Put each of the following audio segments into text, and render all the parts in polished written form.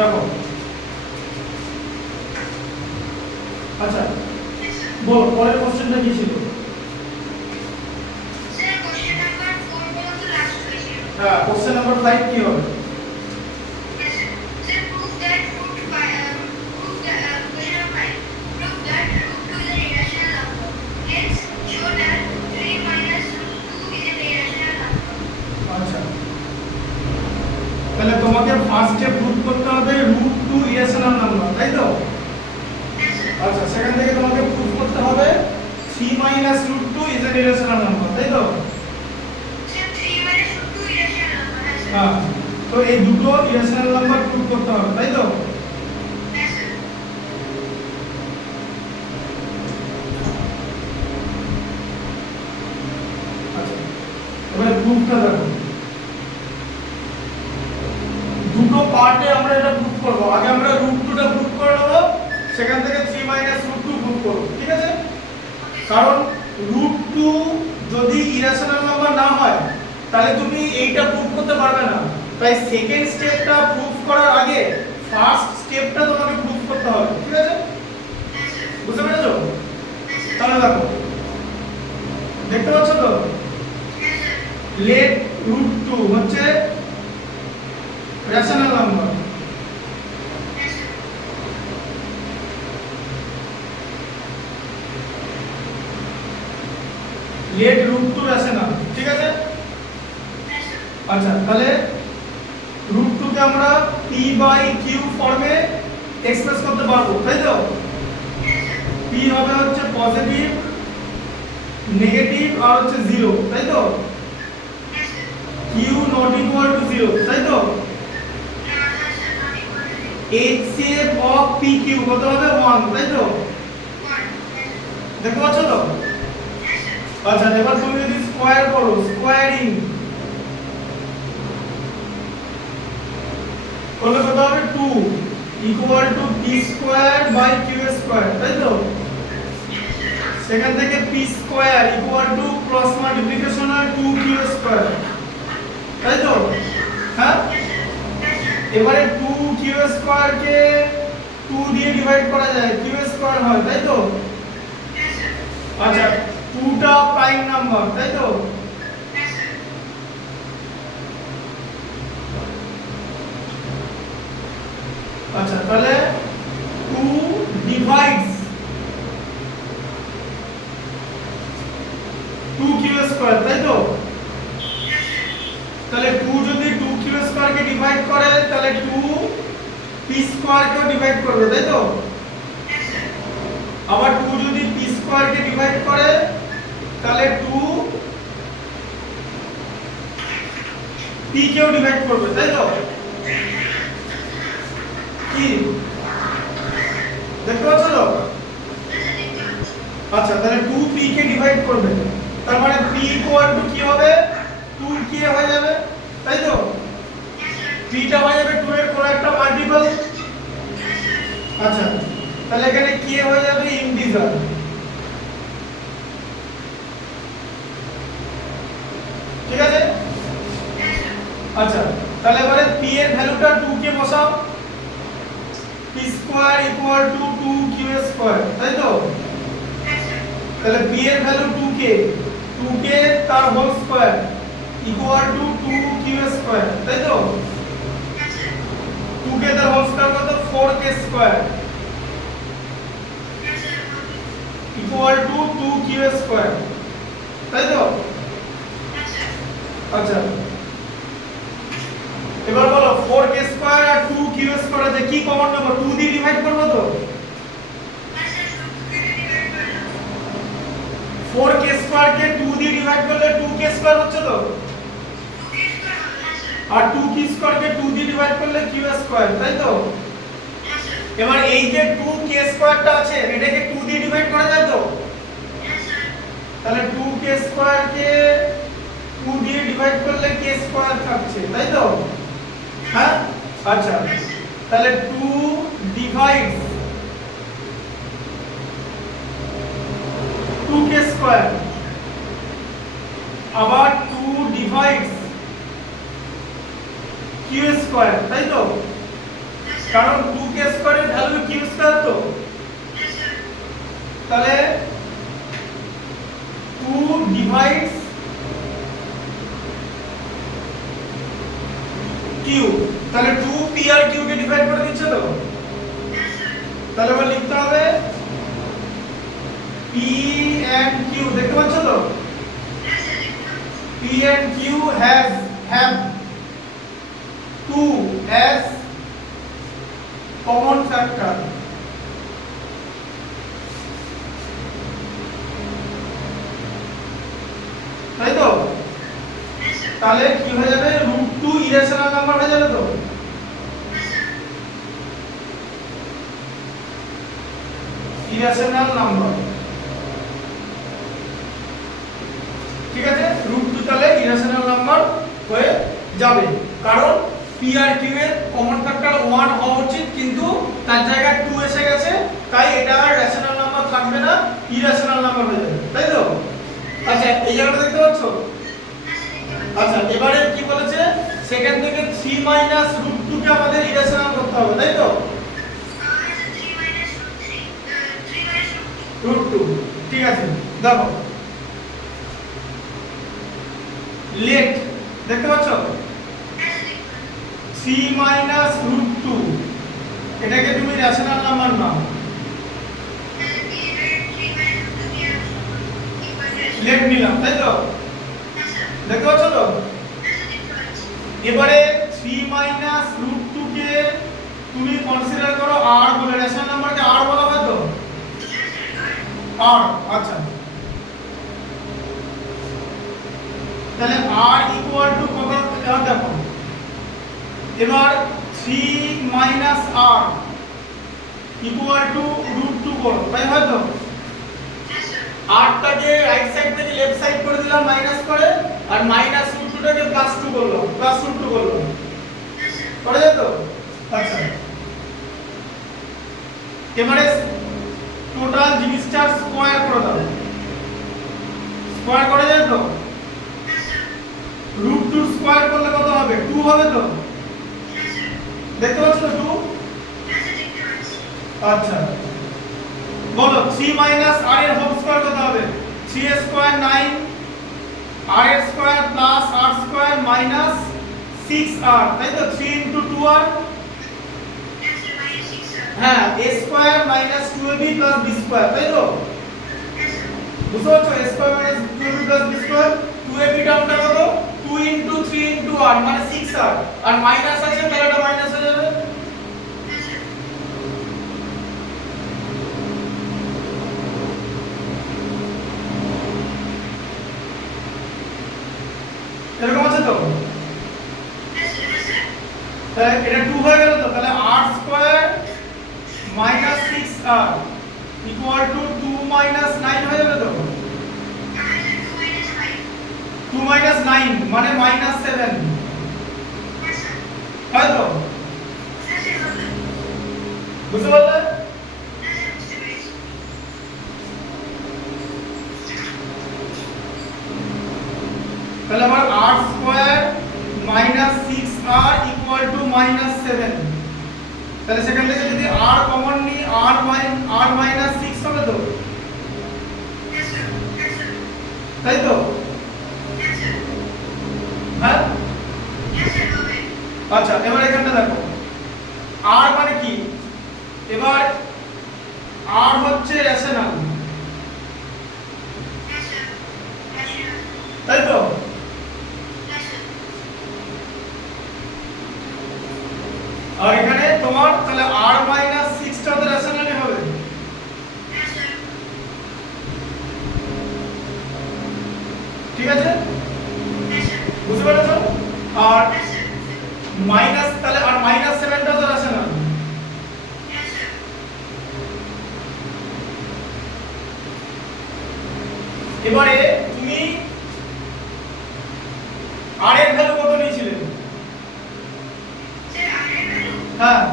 দেখো আচ্ছা বল পরের কোশ্চেনটা কি ছিল? স্যার কোশ্চেন নাম্বার 4 পর্যন্ত লাস্ট হয়েছিল। হ্যাঁ কোশ্চেন নাম্বার 5 কি হবে? Sir prove that root 5 prove that question number 5 prove that root 2 is an irrational number. Hence show that 3 minus root 2 is an irrational number. আচ্ছা তাহলে তোমাকে ফার্স্টে প্রুভ করতে হবে √2 ইরেশনাল নাম্বার, তাই তো? Yes sir. আচ্ছা সেখান থেকে তোমাকে প্রুভ করতে হবে 3 √2 ইজ অ্যান ইরেশনাল নাম্বার, তাই তো? Sir 3 minus root 2 irrational number. Yes sir. হ্যাঁ তো এই দুটো ইরেশনাল নাম্বার প্রুভ করতে হবে, তাই তো? Yes sir. আচ্ছা এবারে প্রুফটা দেখো, দুটো পার্টে আমরা এটা প্রুফ করব। আগে আমরা √2টা প্রুফ করে নেব, সেখান থেকে 3 √2 প্রুফ করব, ঠিক আছে? কারণ √2 যদি ইরেশনাল নাম্বার না হয় তাহলে তুমি এইটা প্রুফ করতে পারবে না। তাই সেকেন্ড স্টেপটা প্রুফ করার আগে ফার্স্ট স্টেপটা তোমাকে প্রুফ করতে হবে, ঠিক আছে? বুঝতে পেরেছো? তাহলে দেখো দেখতে পাচ্ছ তো, লেট √2 হচ্ছে রেশনাল নাম্বার, লেট √2 রেশনাল, ঠিক আছে? আচ্ছা তাহলে √2 কে আমরা p/q ফর্মে এক্সপ্রেস করতে পারবো, তাই তো? p হবে হচ্ছে পজিটিভ, নেগেটিভ আর হচ্ছে 0, তাই তো? q নট ইকুয়াল টু 0, তাই তো? HCF অফ pq কত হবে 1, তাই তো? দেখতে পাচ্ছ তো? আচ্ছা এবার তুমি যদি স্কয়ার করো, স্কয়ারিং করলে কত হবে 2 ইকুয়াল টু p²/q², তাই তো? সেখান থেকে p² equal to cross multiplication হয় 2q², তাই তো? হ্যাঁ এবারে 2q² কে 2 দিয়ে ডিভাইড করা যায়, q² হয়, তাই তো? আচ্ছা 2টা প্রাইম নাম্বার, তাই তো? আচ্ছা তাহলে 2 ডিভাইডস 2q², তাই তো? তাহলে 2 যদি 2q² কে ডিভাইড করে তাহলে 2 p² কেও ডিভাইড করবে, তাই তো? আবার 2 যদি p² কে ডিভাইড করে তাহলে 2 p কেও ডিভাইড করবে, তাই তো? কি দেখতে পাচ্ছ তো? আচ্ছা তাহলে 2p কে ডিভাইড করবে, তার মানে p ইকুয়াল টু কি হবে 2k হয়ে যাবে, তাই তো? p টা হয়ে যাবে 2 এর কোন একটা মাল্টিপল। আচ্ছা তাহলে এখানে k হয়ে যাবে ইন্টিজার, ঠিক আছে? আচ্ছা তাহলে এবারে p এর ভ্যালুটা 2k বসাও, p² ইকুয়াল টু 2q², তাই তো? তাহলে p এর ভ্যালু 2k, 2k তার whole square equal two 2q², তাই তো? 2k তার হোল স্কয়ার কত 4k² ইকুয়াল টু 2q², তাই তো? আচ্ছা এবার বলো 4k² আর 2q² আছে কি কমন নেব, 2 দিয়ে ডিভাইড করব তো? 4k² কে 2 দিয়ে ডিভাইড করলে 2k² হচ্ছে তো, আর 2k² কে 2 দিয়ে ডিভাইড করলে q², তাই তো? এবার এই যে 2k² টা আছে এটাকে 2 দিয়ে ডিভাইড করা যায় তো? তাহলে 2k² কে 2 দিয়ে ডিভাইড করলে k² থাকছে, তাই তো? হ্যাঁ আচ্ছা তাহলে 2 ডিভাইডস 2k² আবার 2 ডিভাইডস q², তাই তো? কারণ 2k স্কয়ারের ভ্যালু q স্কয়ার তো, তাহলে 2 ডিভাইডস q, তাহলে 2p আর q কে ডিভাইড করে দিচ্ছে তো, তাহলে এবার লিখতে হবে p and q, দেখতে পাচ্ছ তো, p and q have 2 as common factor, তাই তো, তাহলে কি হয়ে যাবে, √2 ইরেশনাল নাম্বার হয়ে যাবে তো, ইরেশনাল নাম্বার, ঠিক আছে, √2 তাহলে ইরেশনাল নাম্বার হয়ে যাবে, কারণ p আর q এর কমন ফ্যাক্টর 1 হওয়া উচিত, কিন্তু তার জায়গায় 2 এসে গেছে, তাই এটা আর রেশনাল নাম্বার থাকবে না, ইরেশনাল নাম্বার হয়ে যাবে, তাই তো। আচ্ছা, এই জায়গাটা দেখতে পাচ্ছ। আচ্ছা, এবারে কি বলেছে, সেখান থেকে 3 √2 কে আমাদের ইরেশনাল করতে হবে, তাই তো, √2, ঠিক আছে, দেখো লেট, দেখতে পাচ্ছ 3 √2, এটাকে তুমি রেশনাল নাম্বার নাও, লেট নিলাম, তাই তো, দেখতে পাচ্ছ তো। এবারে 3 √2 কে তুমি কনসিডার করো r বলে, রেশনাল নাম্বারকে r বলা হয় তো, r, আচ্ছা, তাহলে r ইকুয়াল টু কত, এবার দেখো, এবার 3 r ইকুয়াল টু √2 করো, তাই হয় তো, r টাকে রাইট সাইড থেকে লেফট সাইড করে দিলাম মাইনাস করে, আর √2 টাকে +2 করলাম, +√2 করলাম, করে যায় তো। আচ্ছা, এবারে টোটাল জিনিসটা স্কয়ার করে দাও, স্কয়ার করে যায় তো, √2 স্কয়ার করলে কত হবে, 2 হবে তো, দেখতে পাচ্ছ তো 2, আচ্ছা, বলো 3 r এর হোল স্কয়ার কত হবে, 3 স্কয়ার 9, r এর square plus r square minus 6r, তাই তো, 3 * 2r, হ্যাঁ, a square minus 2ab plus b square, তাই তো, বুঝতে পারছো, a square minus 2ab plus b square, 2ab টার্মটা কত, 2 * 3 * r মানে 6r, আর মাইনাস আছে তাহলে এটা মাইনাস হয়ে যাবে, এরকম আছে তো, তাহলে এটা 2 হয়ে গেল তো, তাহলে r square minus 6r equal to 2 - 9 হয়ে যাবে তো, 2 - 9 মানে -7, হয় তো, বুঝতে পারলে। তাহলে আবার r square minus 6r equal to -7, তাহলে সেখান থেকে যদি r কমন নিই, r মাইনাস 6 হবে তো, তাই তো, হ্যাঁ, আচ্ছা, এবার এখানটা দেখো r মানে কি, এবার r হচ্ছে রেশনাল, তাই তো, আর এখানে তোমার তাহলে r মাইনাস 6 টা তো রেশনালই হবে, ঠিক আছে, বুঝতে পেরেছো, আর মাইনাস, তাহলে আর -7 টা তো রেশনাল, এবারে তুমি r এর ভ্যালু কত নিয়েছিলে, হ্যাঁ,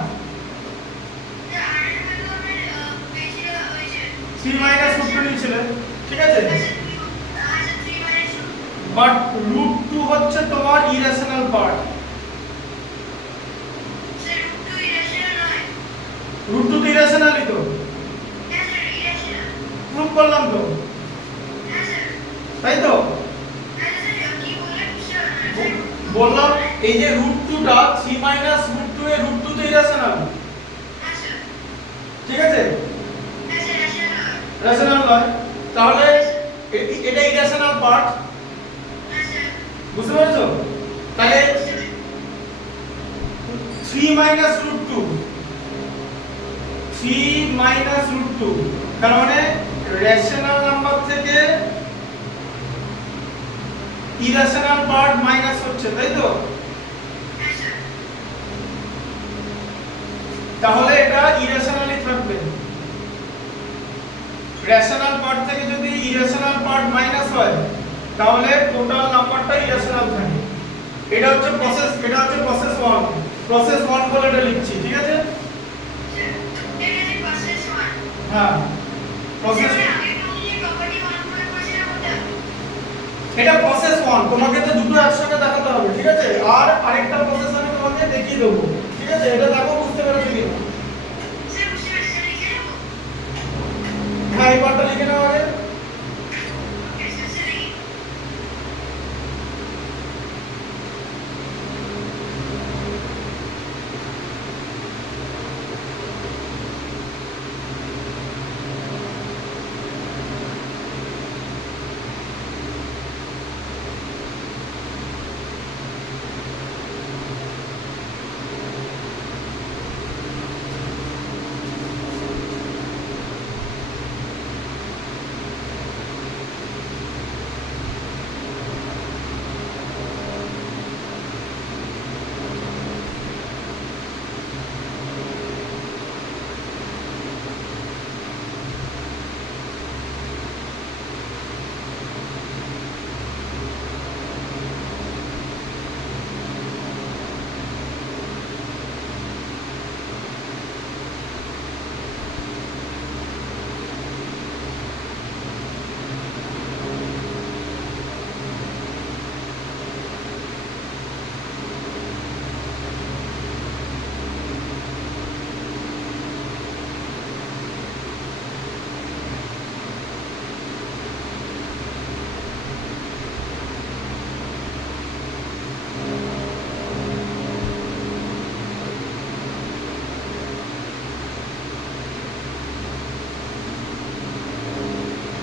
3 √2 নিয়েছিলে, ঠিক আছে, বাট √2 হচ্ছে তোমার ইরেশনাল পার্ট, ইরেশনালই তো, Yes, sir. Irrational. প্রুফ করলাম তো, Yes, sir. তাই তো? Yes, sir. কি বললেন বুঝতে পারলাম না, sir. বললাম এই যে √2টা 3 মাইনাস √2 এর √2 তো ইরেশনাল, Yes, sir. ঠিক আছে? Yes, sir. Rational. রেশনাল নয়, তাহলে এটা ইরেশনাল পার্ট, Yes, sir. বুঝতে পেরেছো? তাহলে 3 মাইনাস √2, 3 মাইনাস √2, তার মানে রেশনাল নাম্বার থেকে ইরেশনাল পার্ট মাইনাস হচ্ছে, তাই তো? Yes, sir. তাহলে এটা ইরেশনালই থাকবে। রেশনাল পার্ট থেকে যদি ইরেশনাল পার্ট মাইনাস হয় তাহলে টোটাল নাম্বারটা ইরেশনাল থাকে। এটা হচ্ছে প্রসেস 1, প্রসেস 1 বলে এটা লিখছি, ঠিক আছে? Sir. Then is it process 1? হ্যাঁ, প্রসেস, Sir, আমি তো only property 1 করে বলছিলাম ওটা। এটা প্রসেস 1, তোমাকে তো দুটো একসঙ্গে দেখাতে হবে, ঠিক আছে? আর আরেকটা প্রসেস আমি তোমাকে দেখিয়ে দেবো, ঠিক আছে? এটা দেখো বুঝতে পেরেছো কি? Sir, বুঝতে পারছি, sir, লিখে নেবো? হ্যাঁ, এই পার্টটা লিখে নাও আগে। Yes, sir, sir, লিখে-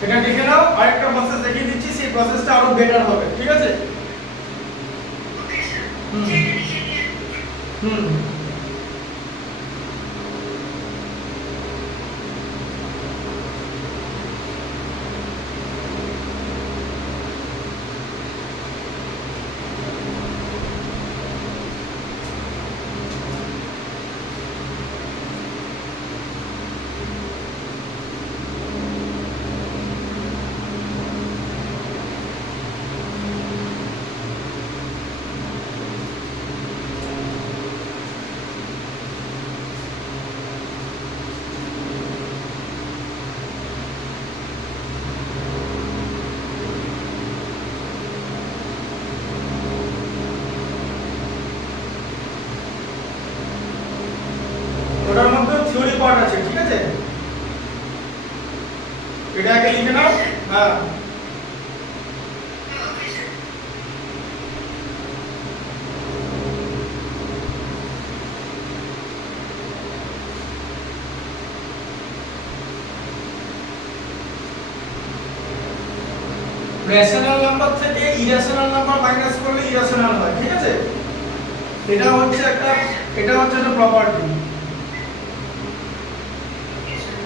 এটা লিখে নাও, আরেকটা প্রসেস দেখিয়ে দিচ্ছি, সেই প্রসেসটা আরো বেটার হবে, ঠিক আছে? Okay, sir. হুম। Sir, এটা লিখে নিন। হুম। ওটার মধ্যে থিওরি পার্ট আছে, ঠিক আছে? এটা আগে লিখে নাও। হ্যাঁ, Okay, sir. রেশনাল নাম্বার থেকে ইরেশনাল নাম্বার মাইনাস করলে ইরেশনাল হয়, ঠিক আছে? এটা হচ্ছে একটা প্রপার্টি। Yes, sir.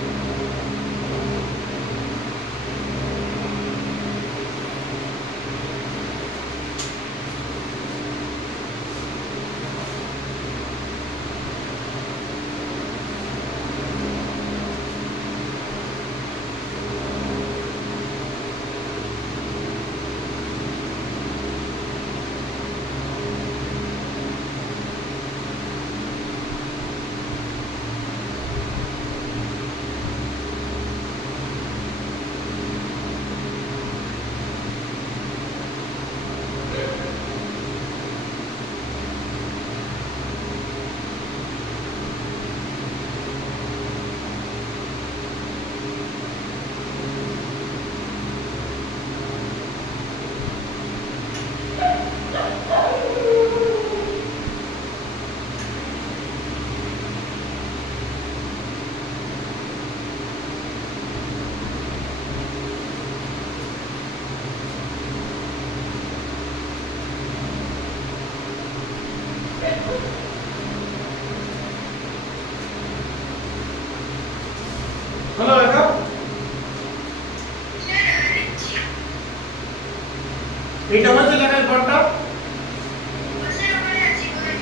এটা হচ্ছে লেখার ঘরটা। স্যার ওখানে আছি ওখানে।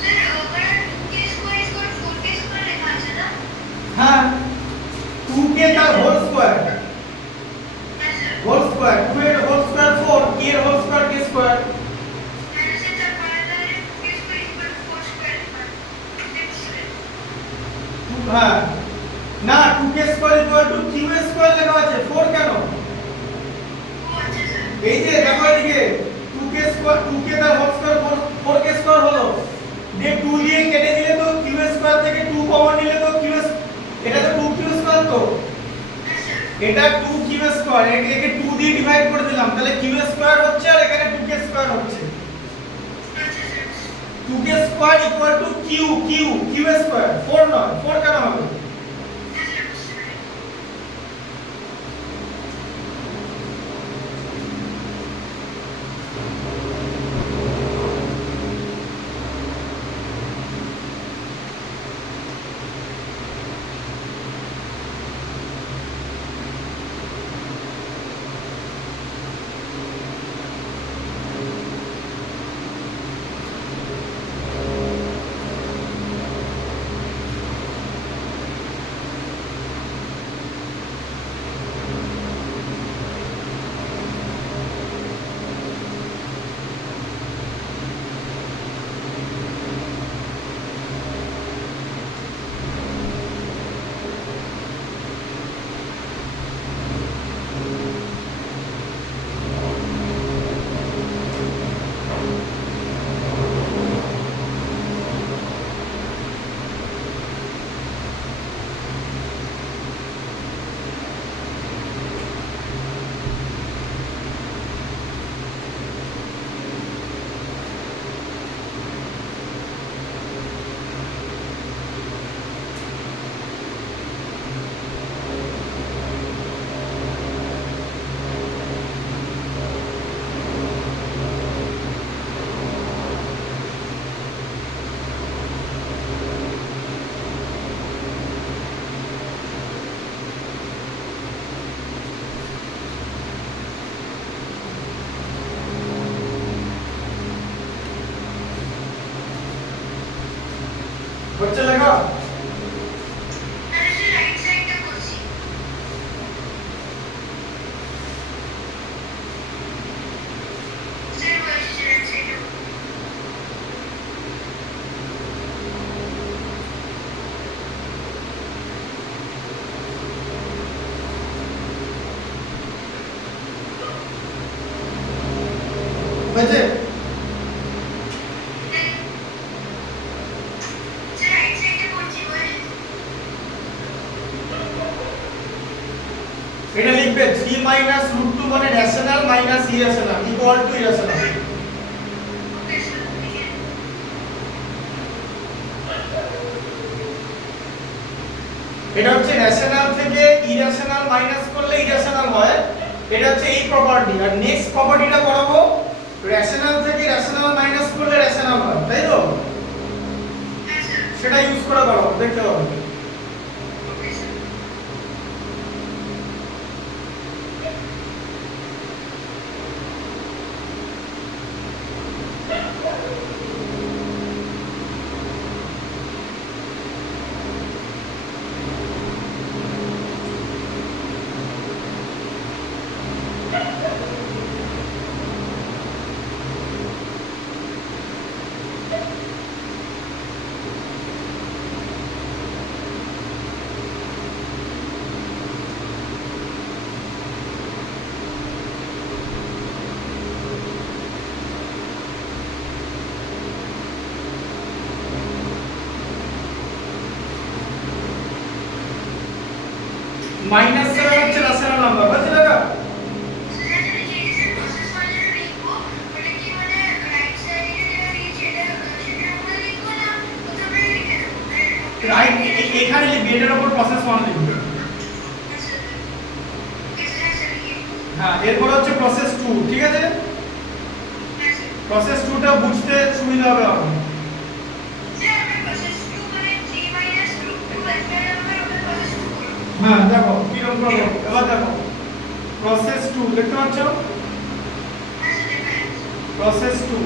স্যার ওখানে 2k square is equal 4k square লেখা আছে না? হ্যাঁ 2k তার হোল স্কয়ার, হ্যাঁ স্যার। হোল স্কয়ার 2 এর হোল স্কয়ার 4, k এর হোল স্কয়ার k স্কয়ার। হ্যাঁ স্যার তার মানে তাহলে 2k square is equal 4 square লেখা আছে। হ্যাঁ না 2k square equal two q square লেখা আছে, 4 কেন? ও আচ্ছা স্যার। এই যে দেখো এদিকে 2k স্কয়ার 2k তার হোল স্কয়ার 4k স্কয়ার হলো, দিয়ে 2 দিয়ে কেটে দিলে তো q স্কয়ার থেকে 2 কমন নিলে তো q, এটা তো 2q স্কয়ার তো, হ্যাঁ স্যার। এটা 2q স্কয়ার, একে 2 দিয়ে ডিভাইড করে দিলাম, তাহলে q স্কয়ার হচ্ছে আর এখানে 2k স্কয়ার হচ্ছে। আচ্ছা sir. 2k square equal two q square, 4 নয়, 4 কেন হবে? হ্যাঁ স্যার বুঝতে পেরেছি। হচ্ছে লেখা? তাহলে স্যার রাইট সাইডটা করছি। স্যার বলছি রাইট সাইডটা। হয়েছে? স্যার রাইট সাইডটা করছি বলছি। এটা লিখবে 3 মাইনাস √2 মানে rational minus irrational equal to irrational. Okay sir লিখে। এটা হচ্ছে রেশনাল থেকে ইরেশনাল মাইনাস করলে ইরেশনাল হয়, এটা হচ্ছে এই প্রপার্টি। আর নেক্সট প্রপার্টিটা করাবো, রেশনাল থেকে রেশনাল মাইনাস করলে রেশনাল হয়, তাই তো? হ্যাঁ স্যার। সেটা ইউজ করে করাবো, দেখতে হবে। Okay sir. -7 হচ্ছে রেশনাল নাম্বার, বুঝতে লাগা? রাইট, এখানে লিখবে, এটার উপর প্রসেস 1 লিখবে। হ্যাঁ, এরপর হচ্ছে প্রসেস 2, ঠিক আছে? প্রসেস 2টা বুঝতে সুবিধা হবে আরো। হ্যাঁ, দেখো কিরকম করবো এবার, দেখো প্রসেস 2 দেখতে পাচ্ছ, প্রসেস 2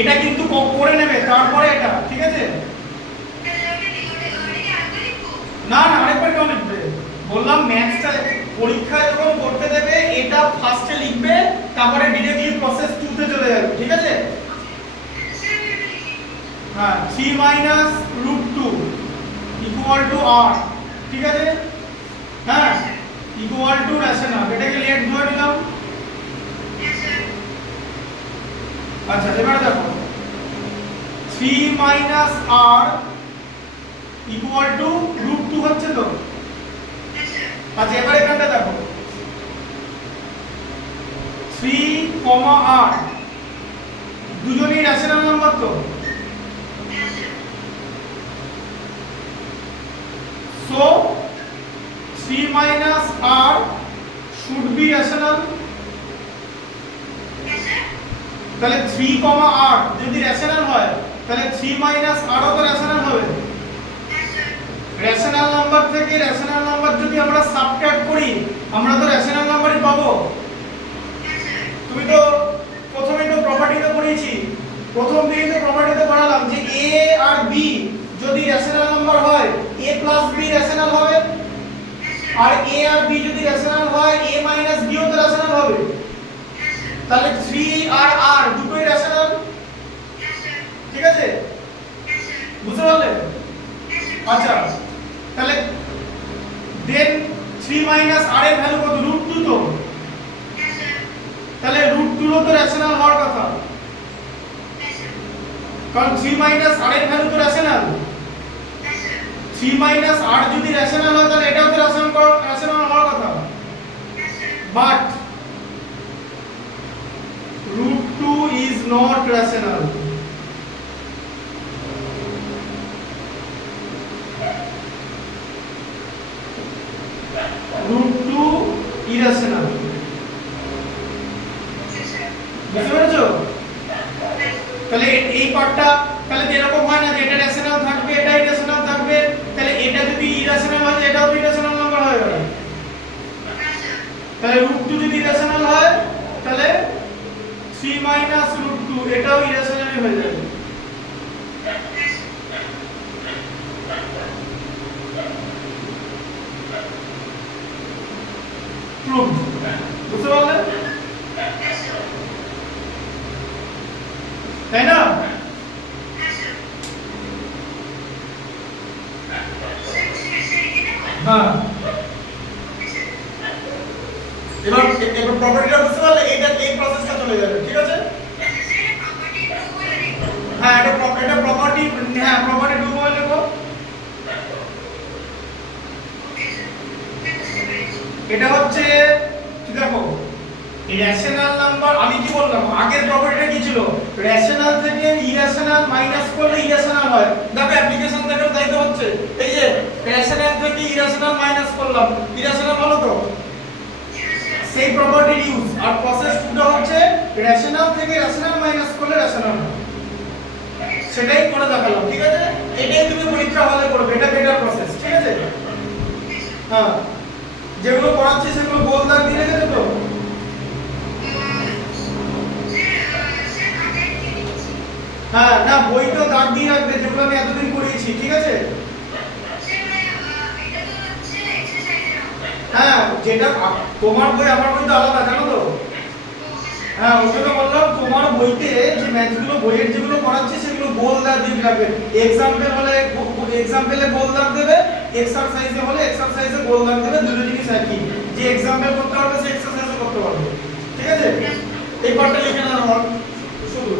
এটা কিন্তু করে নেবে, তারপরে এটা, ঠিক আছে? না না, আরেকবার কেন লিখবে? বললাম ম্যাথসটা পরীক্ষায় যখন করতে দেবে এটা ফার্স্টে লিখবে, তারপরে ডিরেক্টলি প্রসেস 2 তে চলে যাবে, ঠিক আছে? হ্যাঁ, 3 -√2 ইকুয়াল টু r, ঠিক আছে? হ্যাঁ, ইকুয়াল টু রেশনাল, এটাকে লেট ধরে নিলাম। আচ্ছা, এবারে দেখো 3 - r ইকুয়াল টু √2 হচ্ছে তো। আচ্ছা, এবার এখানটা দেখো 3, r দুজনেই রেশনাল নাম্বার তো। So 3 - r should be rational। তাহলে 3, r যদি রেশনাল হয় তাহলে 3 - r ও তো রেশনাল হবে। রেশনাল নাম্বার থেকে রেশনাল নাম্বার যদি আমরা সাবট্রাক্ট করি আমরা তো রেশনাল নাম্বারই পাবো। তুমি তো প্রথমেই তো প্রপার্টিতে পড়িয়েছি, প্রথম দিকেই তো প্রপার্টিতে পড়ালাম যে a আর b যদি রেশনাল নাম্বার হয় a + b রেশনাল হবে, আর a আর b যদি রেশনাল হয় a - b ও তো রেশনাল হবে। তাহলে 3 আর r দুটোই রেশনাল, ঠিক আছে? বুঝতে পারলে? আচ্ছা, তাহলে দেন 3 - r এর ভ্যালু কত? √2 তো। তাহলে √2 ও তো রেশনাল হওয়ার কথা, কারণ 3 - r এর ভ্যালু তো রেশনাল। 3 - r যদি রেশনাল হয় তাহলে এটাও তো রেশনাল হওয়ার কথা। But √2 is not rational। √2 irrational। বুঝতে পেরেছো? তাহলে এই পার্টটা তাহলে এরকম হয় না যে এটা রেশনাল থাকবে এটা ইরেশনাল থাকবে, তাহলে এটা যদি ইরেশনাল হয় এটাও তো ইরেশনাল নাম্বার হয়ে গেল। তাহলে √2 যদি ইরেশনাল হয় তাহলে 3 - √2 এটাও ইরেশনালই হয়ে যাবে। প্রুভ। বুঝতে পারলে? তাই না? হ্যাঁ, এবার প্রপার্টিটা বুঝতে পারলে এটা এই প্রসেসটা চলে যাবে, ঠিক আছে? হ্যাঁ, এটা প্রপার্টি, হ্যাঁ প্রপার্টি 2 বলে দেবো। এটা হচ্ছে দেখো রেশনাল নাম্বার, আমি কি বললাম আগের প্রপার্টিটা কি ছিল? রেশনাল থেকে ইরেশনাল মাইনাস করলে ইরেশনাল হয়। দেখো অ্যাপ্লিকেশন দেখো তাই তো হচ্ছে, এই যে রেশনাল থেকে ইরেশনাল মাইনাস করলাম, ইরেশনাল হলো তো। সেই প্রপার্টির ইউজ আর প্রসেস 2টা হচ্ছে রেশনাল থেকে রেশনাল মাইনাস করলে রেশনাল হয়, সেটাই করে দেখালাম, ঠিক আছে? এটাই তুমি পরীক্ষা হলে করবে, এটা বেটার প্রসেস, ঠিক আছে? হ্যাঁ, যেগুলো করাচ্ছি সেগুলো গোল দাগ দিয়ে রেখেছো তো? হ্যাঁ, না বইতেও দাগ দিয়ে রাখবে যেগুলো আমি এতদিন করিয়েছি, ঠিক আছে? হ্যাঁ, যেটা তোমার বই আমার বই তো আলাদা, জানো তো? হ্যাঁ, ওই জন্য বললাম তোমার বইতে যে ম্যাথগুলো বইয়ের যেগুলো করাচ্ছি সেগুলো গোল দাগ দিয়ে রাখবে। এক্সাম্পল হলে এক্সাম্পলে গোল দাগ দেবে, এক্সারসাইজে হলে এক্সারসাইজে গোল দাগ দেবে, দুটো জিনিস একই। যে এক্সাম্পল করতে পারবে সে এক্সারসাইজও করতে পারবে, ঠিক আছে? এই পার্টটা লিখে নাও শুধু।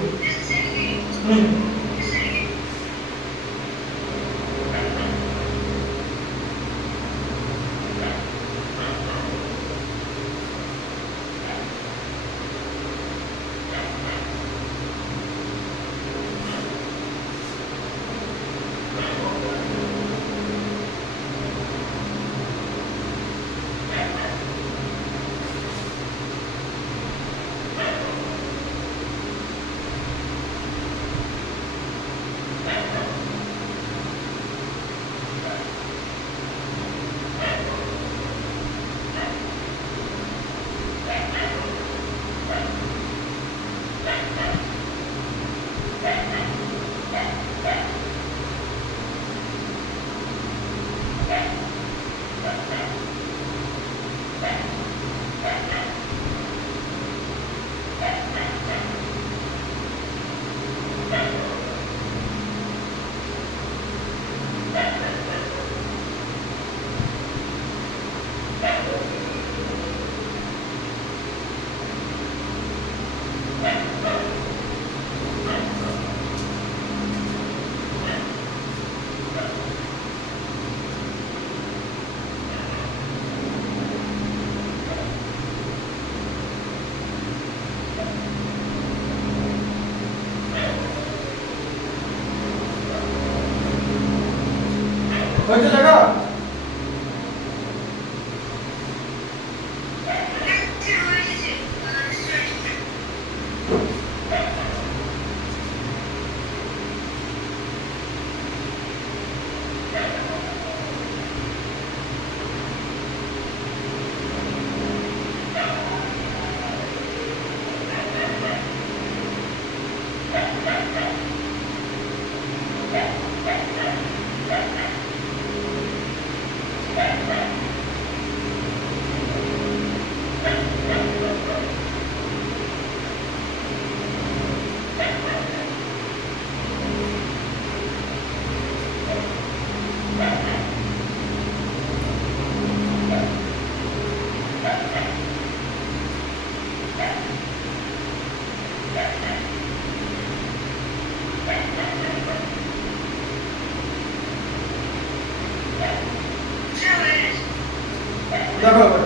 দেখো এবার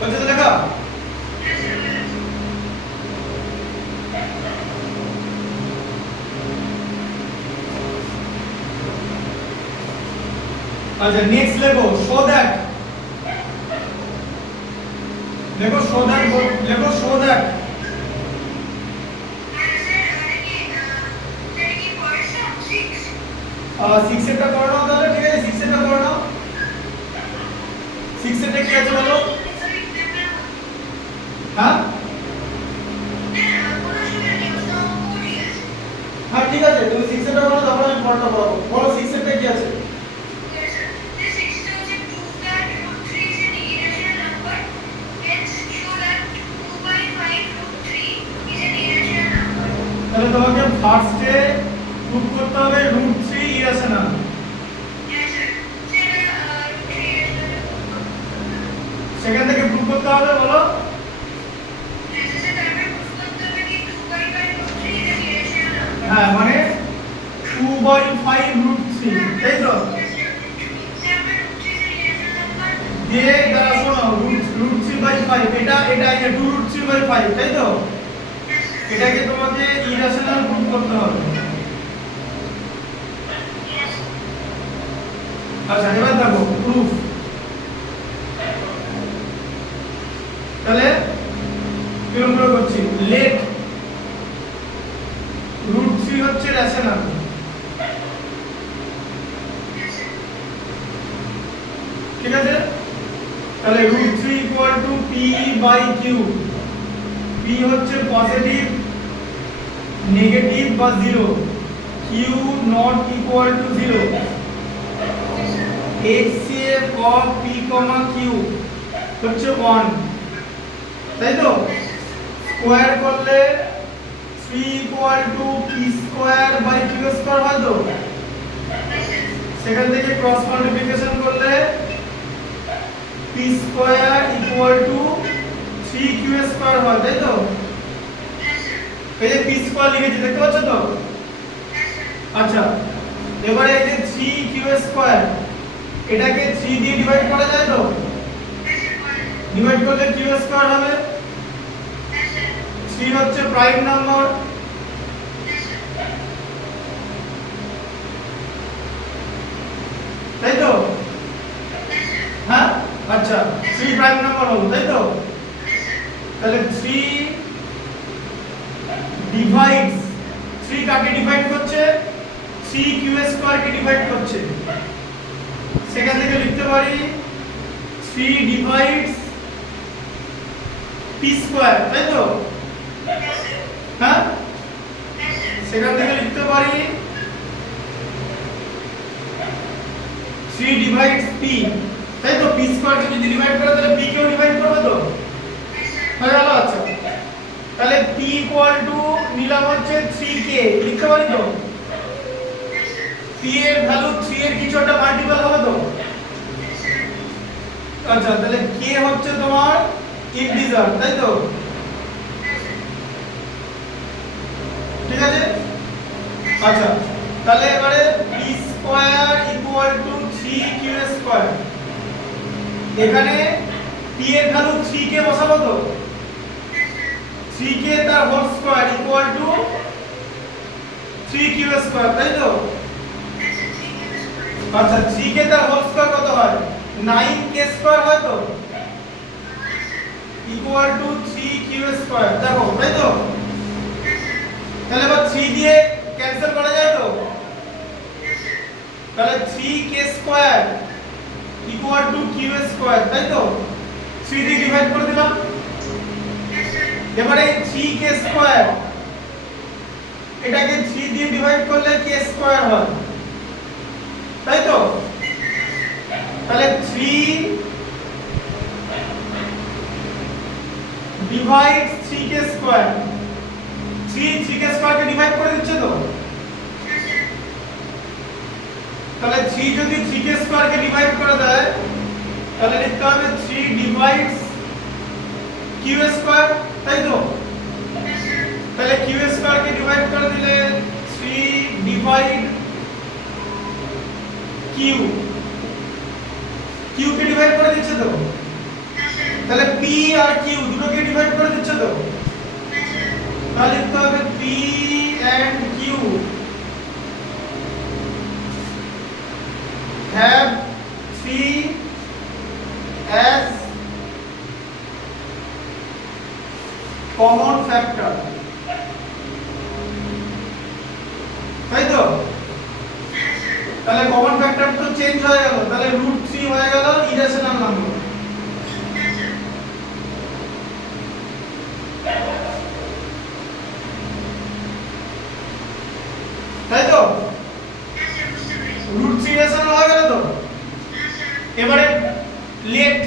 হচ্ছে তো লেখা। আচ্ছা নেক্সট লেখো শো দ্যাট, লেখো শো দ্যাট, লেখো শো দ্যাট। সিক্স এরটা করে নাও তাহলে, ঠিক আছে সিক্স এরটা করে নাও। সিক্স এরটা কি আছে বলো? হ্যাঁ হ্যাঁ ঠিক আছে, তুমি সিক্স এরটা করো, তারপর আমি পরেরটা বলবো। বলো সিক্স এরটা কি আছে? তাহলে তোমাকে ফার্স্টে প্রুভ করতে হবে √3 ইরেশনাল। সেখান থেকে প্রুভ করতে হবে বলো। হ্যাঁ মানে 2/5 √3, তাই তো? দিয়ে দাঁড়া শোনো, √3/5 এটা এটা 2√3/5, তাই তো? এটাকে তোমাকে ইরেশনাল প্রুভ করতে হবে। আচ্ছা এবার দেখো প্রুফ। তাহলে কিরকম করে করছি, লেট √3 হচ্ছে রেশনাল, ঠিক আছে? তাহলে √3 p/q, p হচ্ছে পজিটিভ, নেগেটিভ বা 0, q not equal to 0, HCF of p, q হচ্ছে 1, তাই তো? স্কয়ার করলে 3 p²/q² হয় তো? সেখান থেকে ক্রস মাল্টিপ্লিকেশন করলে p² = 3q² হয়, তাই তো? এই যে p² লিখেছি দেখতে পাচ্ছ তো? আচ্ছা এবারে এই যে 3q², এটাকে 3 দিয়ে ডিভাইড করা যায় তো? ডিভাইড করলে q² হবে। 3 হচ্ছে প্রাইম নাম্বার, তাই তো? হ্যাঁ আচ্ছা 3 প্রাইম নাম্বার হলো, তাই তো? তাহলে 3 ডিভাইডস, 3 কাকে ডিভাইড করছে? 3q² কে ডিভাইড করছে। সেখান থেকে লিখতে পারি 3 ডিভাইডস p², তাই তো? হ্যাঁ সেখান থেকে লিখতে পারি 3 ডিভাইডস p, তাই তো? p² কে যদি ডিভাইড করে তাহলে p কেও ডিভাইড করবে তো? হয়ে গেল। আচ্ছা তাহলে p নিলাম হচ্ছে 3k, লিখতে পারি তো? p এর ভ্যালু 3 এর কিছু একটা মাল্টিপল হবে তো? আচ্ছা তাহলে k হচ্ছে তোমার ইন্টিজার, তাই তো? ঠিক আছে। আচ্ছা তাহলে এবারে p² = 3q², এখানে p এর ভ্যালু 3k বসাবো তো? 3k তার হোল স্কয়ার = 3q², তাই তো? আচ্ছা 3k তার হোল স্কয়ার কত হয়? 9k² হয় তো? = 3q², দেখো তাই তো? তাহলে এবার 3 দিয়ে ক্যান্সেল করা যায় তো? তাহলে 3k² = q², তাই তো? 3 দিয়ে ডিভাইড করে দিলাম। এবারে 3k² এটাকে 3 দিয়ে ডিভাইড করলে k² হয়, তাই তো? তাহলে 3 ডিভাইডস 3k², 3k² কে ডিভাইড করে দিচ্ছে তো? তাহলে 3 যদি 3k² কে ডিভাইড করে দেয় তাহলে লিখতে হবে 3 ডিভাইডস q², তাই তো? তাহলে q² কে ডিভাইড করে দিলে 3 ডিভাইড q, q কিউ কে ডিভাইড করে দিচ্ছে তো, তাহলে পি আর কিউ দুটোকে ডিভাইড করে দিচ্ছে তো, তাহলে লিখতে হবে p and q have 3 as common factor, তাই তো? তাহলে কমন ফ্যাক্টর তো চেঞ্জ হয়ে গেল, তাহলে √3 হয়ে গেল ইরেশনাল নাম্বার। তাই তো? √3 ইরেশনাল হয়ে গেল তো। এবারে লেট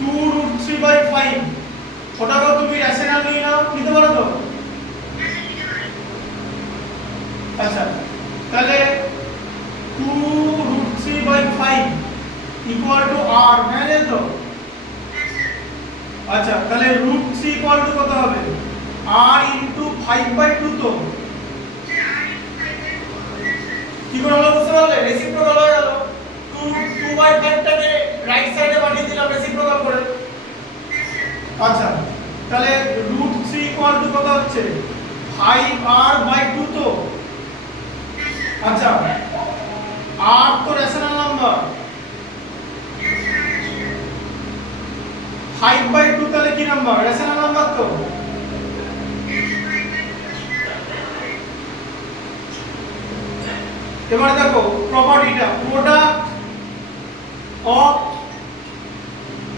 2√3/5 ওটাকেও তুমি রেশনাল নিতে পারো তো। আচ্ছা, তাহলে 2√3/5 ইকুয়াল টু r, হ্যাঁ তো? আচ্ছা, তাহলে √3 ইকুয়াল টু কত হবে? r ইনটু 5/2 তো। কি করে হলো বুঝতে পারলে? রেসিপ্রোকাল হয়ে গেল। 2/5 টাকে রাইট সাইডে পাঠিয়ে দিলাম রেসিপ্রোকাল করে। আচ্ছা, তাহলে √3 ইকুয়াল টু কত হচ্ছে? 5r/2 তো। আচ্ছা, r তো রেশনাল নাম্বার, 5/2 তাহলে কি নাম্বার? রেশনাল নাম্বার তো। এবারে দেখো প্রপার্টিটা, product of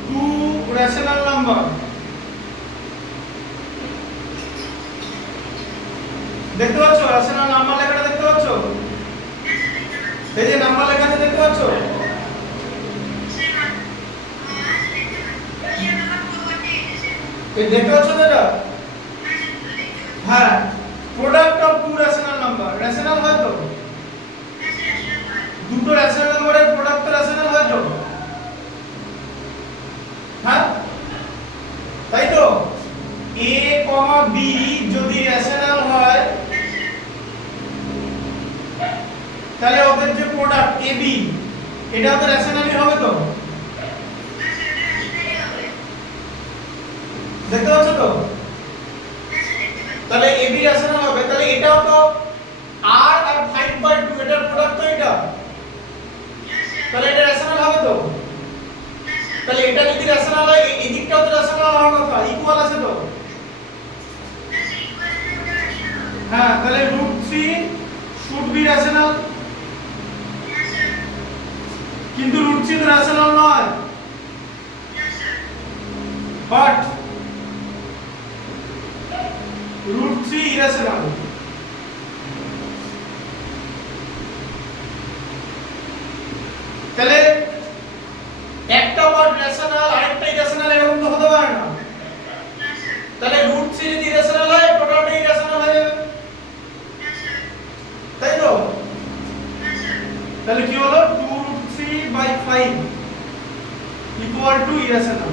two rational number. দেখতে পাচ্ছ রেশনাল নাম্বার লেখাটা দেখতে পাচ্ছ? এই যে নাম্বার লেখাটা দেখতে পাচ্ছ? এই দেখতে পাচ্ছ তো এটা? হ্যাঁ, product of two rational number, rational হয় তো? দুটো রেশনাল নাম্বারের প্রোডাক্ট তো রেশনাল হয় তো? হ্যাঁ, তাই তো? a, b যদি রেশনাল হয় তাহলে ওদের যে প্রোডাক্ট ab এটাও তো রেশনালই হবে তো। দেখতে পাচ্ছ তো? তাহলে ab রেশনাল হবে, তাহলে এটাও তো r আর 5/2 এটার প্রোডাক্ট তো এটা, তাহলে এটা রেশনাল হবে তো। তাহলে এটা যদি রেশনাল হয় এই দিকটাও তো রেশনাল হওয়ার কথা, ইকুয়াল আছে তো। হ্যাঁ, তাহলে √3 শুড বি রেশনাল, কিন্তু √3 তো রেশনাল নয়, বাট √3 ইরেশনাল। তাহলে একটা ওয়ার্ড রেশনাল আরেকটা ইরেশনাল এরকম তো হতে পারে না। তাহলে √3 যদি ইরেশনাল হয় টোটালটা ইরেশনাল হয়ে যাবে, তাই তো? তাহলে কি হলো? 2√3/5 ইকুয়াল টু ইরেশনাল।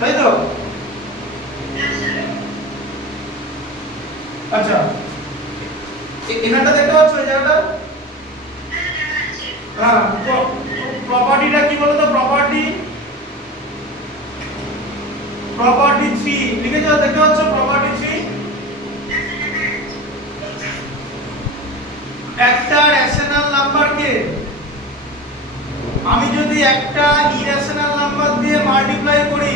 তাই তো? আচ্ছা, এখানটা দেখতে পাচ্ছ এই জায়গাটা? হ্যাঁ, তো প্রপার্টিটা কি বলো তো? প্রপার্টি 3 লিখে যাও, দেখতে পাচ্ছ? প্রপার্টি 3 একটা রেশনাল নাম্বারকে আমি যদি একটা ইরেশনাল নাম্বার দিয়ে মাল্টিপ্লাই করি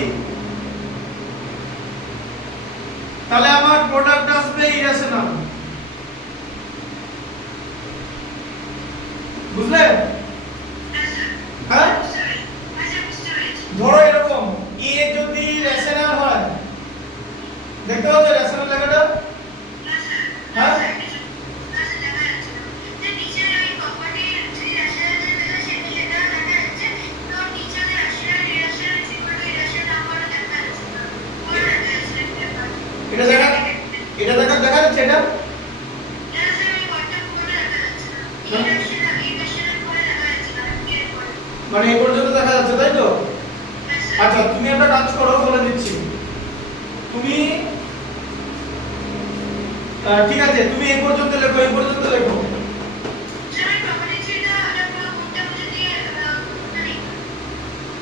তাহলে আমার প্রোডাক্ট আসবে ইরেশনাল। বুঝলে? হ্যাঁ, ধরো এরকম a যদি রেশনাল হয়, দেখতে পাচ্ছ রেশনাল লেখাটা? হ্যাঁ, এটা দেখা যাচ্ছে এটা? মানে এই পর্যন্ত দেখা যাচ্ছে, তাই তো? আচ্ছা, তুমি একটা কাজ করো, বলে দিচ্ছি। তুমি ঠিক আছে, তুমি এই পর্যন্ত লেখো, এই পর্যন্ত লেখো।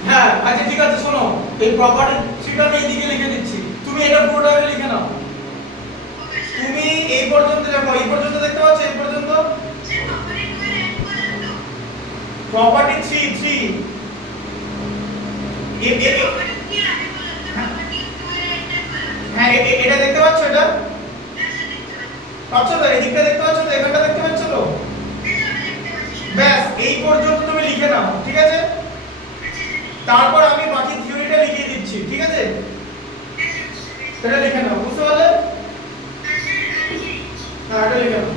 হ্যাঁ আচ্ছা ঠিক আছে, শোনো, এই প্রপার্টিটা আমি এইদিকে লিখে দিচ্ছি, তুমি এটা পুরোটা আগে লিখে নাও। তুমি এই পর্যন্ত লেখো, এই পর্যন্ত দেখতে পাচ্ছ, এই পর্যন্ত প্রপার্টি 3 হ্যাঁ এটা দেখতে পাচ্ছ, এটা পাচ্ছ তো, এই দিকটা দেখতে পাচ্ছ তো, এখানটা দেখতে পাচ্ছ তো, ব্যাস এই পর্যন্ত তুমি লিখে নাও, ঠিক আছে? তারপর আমি বাকি থিওরিটা লিখিয়ে দিচ্ছি, ঠিক আছে? সেটা লিখে নাও, বুঝতে পারলে? হ্যাঁ এটা লিখে নাও।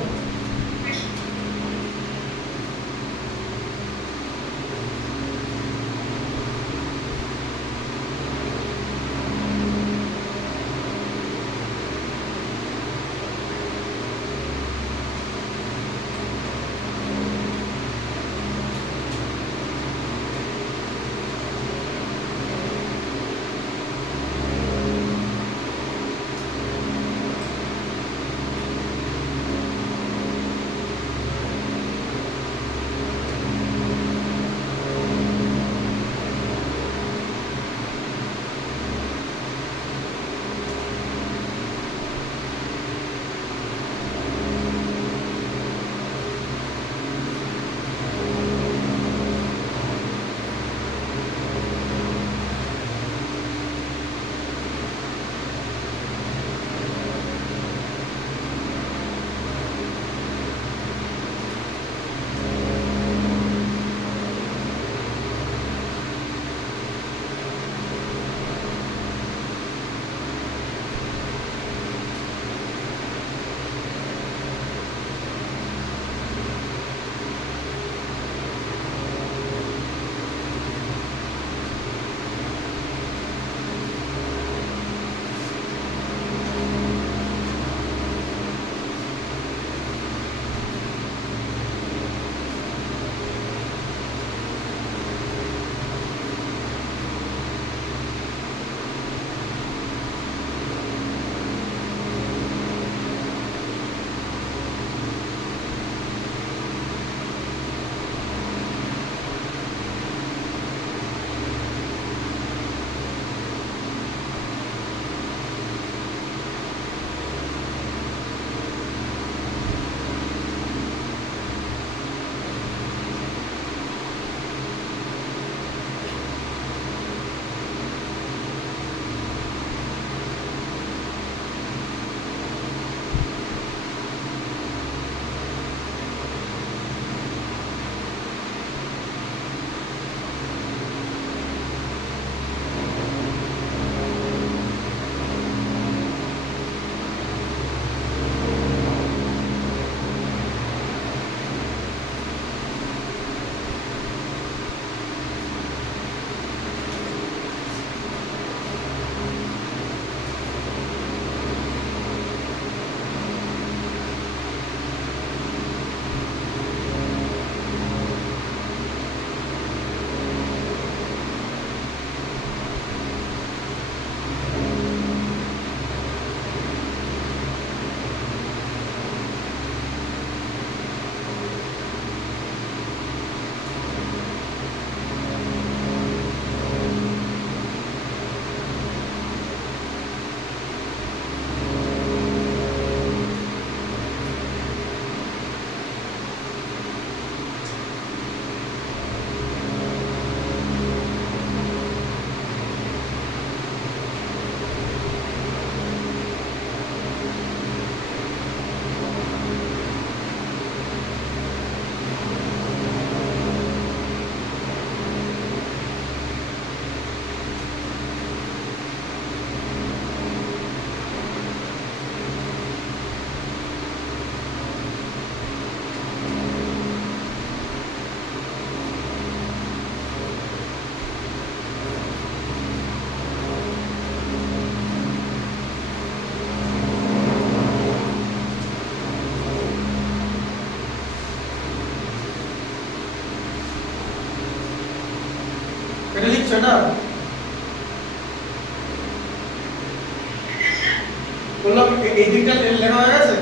এটা লিখছো না? বললাম এই দিকটা লেখা হয়ে গেছে।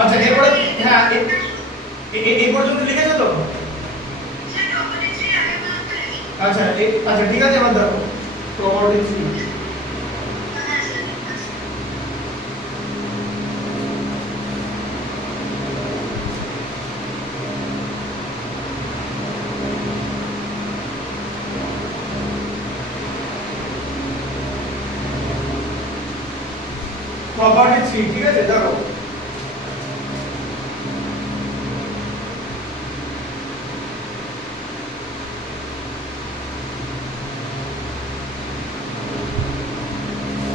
আচ্ছা এরপরে হ্যাঁ এই পর্যন্ত লিখেছো তো? আচ্ছা আচ্ছা ঠিক আছে, এবার দেখো প্রপার্টি 3। প্রপার্টি 3 ঠিক আছে, দেখো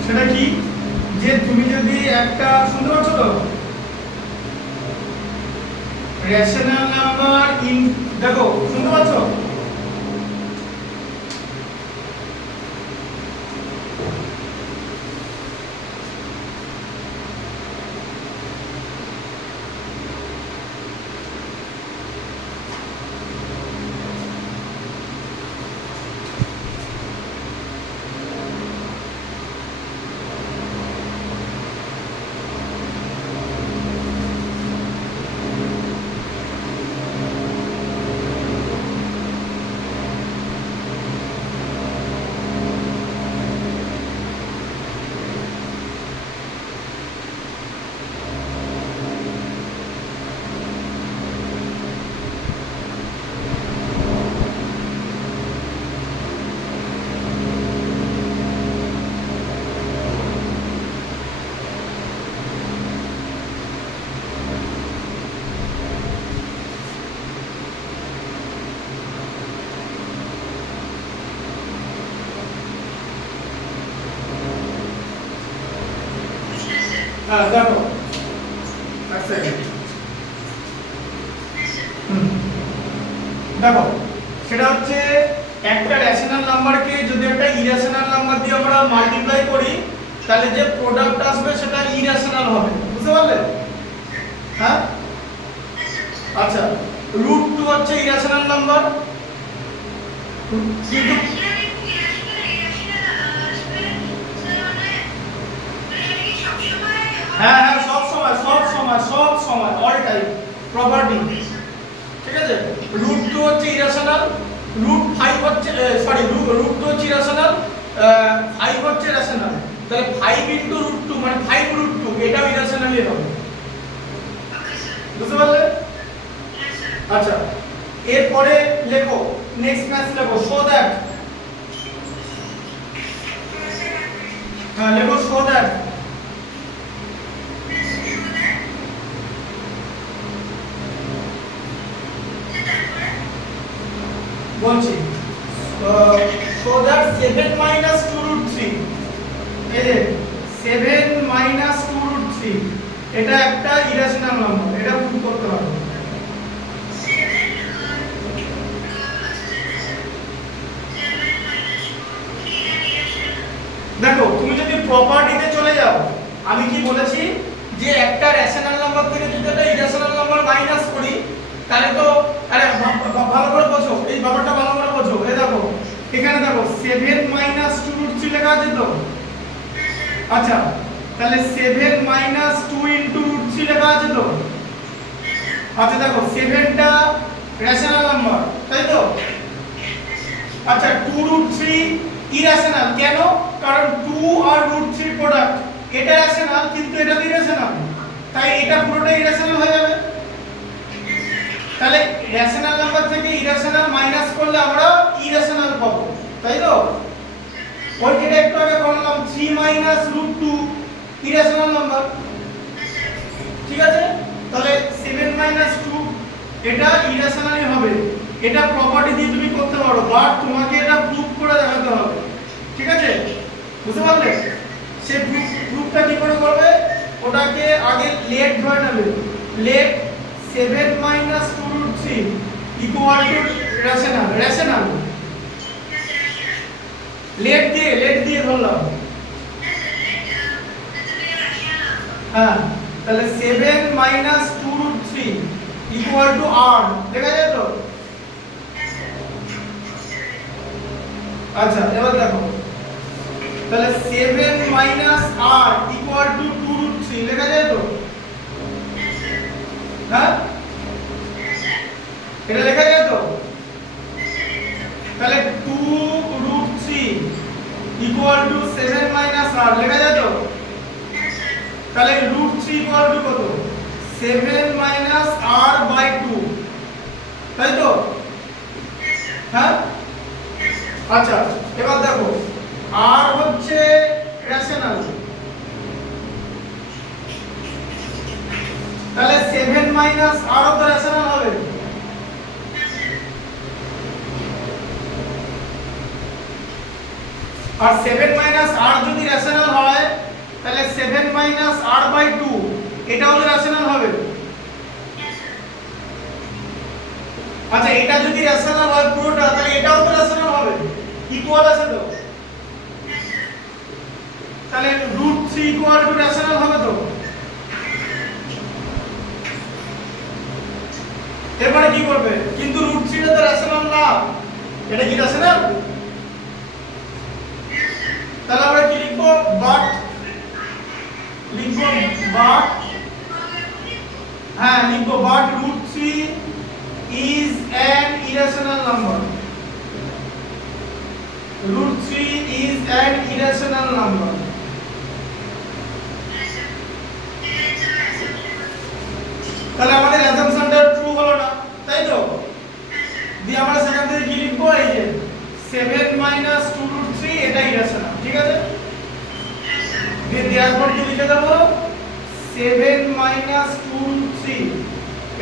সেটা কি, যে তুমি যদি একটা শুনতে পাচ্ছ তো, রেশনাল নাম্বার ইন, দেখো শুনতে পাচ্ছ? হ্যাঁ দেখো এক সেকেন্ড, দেখো সেটা হচ্ছে একটা রেশনাল নাম্বারকে যদি একটা ইরেশনাল নাম্বার দিয়ে আমরা মাল্টিপ্লাই করি, তাহলে যে প্রোডাক্ট আসবে সেটা ইরেশনাল হবে, বুঝতে পারলে? হ্যাঁ আচ্ছা, √2 হচ্ছে ইরেশনাল নাম্বার, কিন্তু হ্যাঁ হ্যাঁ সব সময় সব সময় সব সময় অল টাইম প্রপার্টি, ঠিক আছে? √2 হচ্ছে ইরেশনাল, √5 হচ্ছে সরি √2 হচ্ছে ইরেশনাল, 5 হচ্ছে রেশনাল, তাহলে 5 * √2 মানে 5√2 এটাও ইরেশনালই হবে, বুঝতে পারলে? আচ্ছা এরপরে লেখো নেক্সট ম্যাথ লেখো, শো দ্যাট, হ্যাঁ লেখো শো দ্যাট, বলছি শো দ্যাট 7 - 2√3, এই যে 7 - 2√3 এটা একটা ইরেশনাল নাম্বার, এটা প্রুভ করতে হবে। দেখো তুমি যদি প্রপার্টিতে চলে যাও, আমি কি বলেছি যে একটা রেশনাল নাম্বার থেকে যদি একটা ইরেশনাল নাম্বার মাইনাস করি, তাহলে তো আরে ভালো করে বোঝো, এই ব্যাপারটা ভালো করে বোঝো। এই দেখো এখানে দেখো 7 - 2√3 লেখা আছে তো, আচ্ছা তাহলে 7 - 2 * √3 লেখা আছে তো, আচ্ছা দেখো 7টা রেশনাল নাম্বার, তাই তো? আচ্ছা 2√3 ইরেশনাল কেন? কারণ 2 আর √3 প্রোডাক্ট, এটা রেশনাল কিন্তু এটা ইরেশনাল, তাই এটা পুরোটাই ইরেশনাল হয়ে যাবে। তাহলে রেশনাল নাম্বার থেকে ইরেশনাল মাইনাস করলে আমরা ইরেশনাল পাবো, তাই তো? ওই যেটা একটু আগে বললাম 3 - √2 ইরেশনাল নাম্বার, ঠিক আছে? তাহলে 7 - 2 এটা ইরেশনালই হবে, এটা প্রপার্টি দিয়ে তুমি করতে পারো, বাট তোমাকে এটা প্রুফ করে দেখাতে হবে, ঠিক আছে? বুঝতে পারলে? সেই প্রুফটা কি করে করবে? ওটাকে আগে লেট ধরে নেবে, let 7 - 2√3 equal to rational, rational let দিয়ে ধরলাম, হ্যাঁ তাহলে 7 - 2√3 ইকুয়াল টু r, দেখা যায় তো? আচ্ছা এবার দেখো, তাহলে 7 - r ইকুয়াল টু 2√3 লেখা যায় তো? √3 ইকুয়াল টু কত 7 মাইনাস r বাই 2, তাই তো? হ্যাঁ আচ্ছা, এবার দেখো r হচ্ছে রেশনাল, তাহলে 7 মাইনাস r ও তো রেশনাল হবে। আর 7 মাইনাস r যদি রেশনাল হয় তাহলে 7 মাইনাস r বাই 2 এটাও তো রেশনাল হবে। আচ্ছা, এটা যদি রেশনাল হয় পুরোটা, তাহলে এটাও তো রেশনাল হবে, ইকুয়াল আছে তো, তাহলে √3 ইকুয়াল টু রেশনাল হবে তো। এরপরে কি করবে? কিন্তু √3 টা তো রেশনাল না, এটা কি রেশনাল? তাহলে আমরা কি লিখবো? বাট লিখবো, বাট হ্যাঁ লিখবো, but √3 is an irrational number. √3 is an irrational number. তাহলে আমাদের অ্যাসাম্পশনটা ট্রু হলো না, তাই তো? দিয়ে আমরা সেখান থেকে কি লিখবো? এই যে 7 মাইনাস 2√3 এটা ইরেশনাল, ঠিক আছে? দিয়ে দেওয়ার পর কি লিখে দেবো? 7 মাইনাস 2√3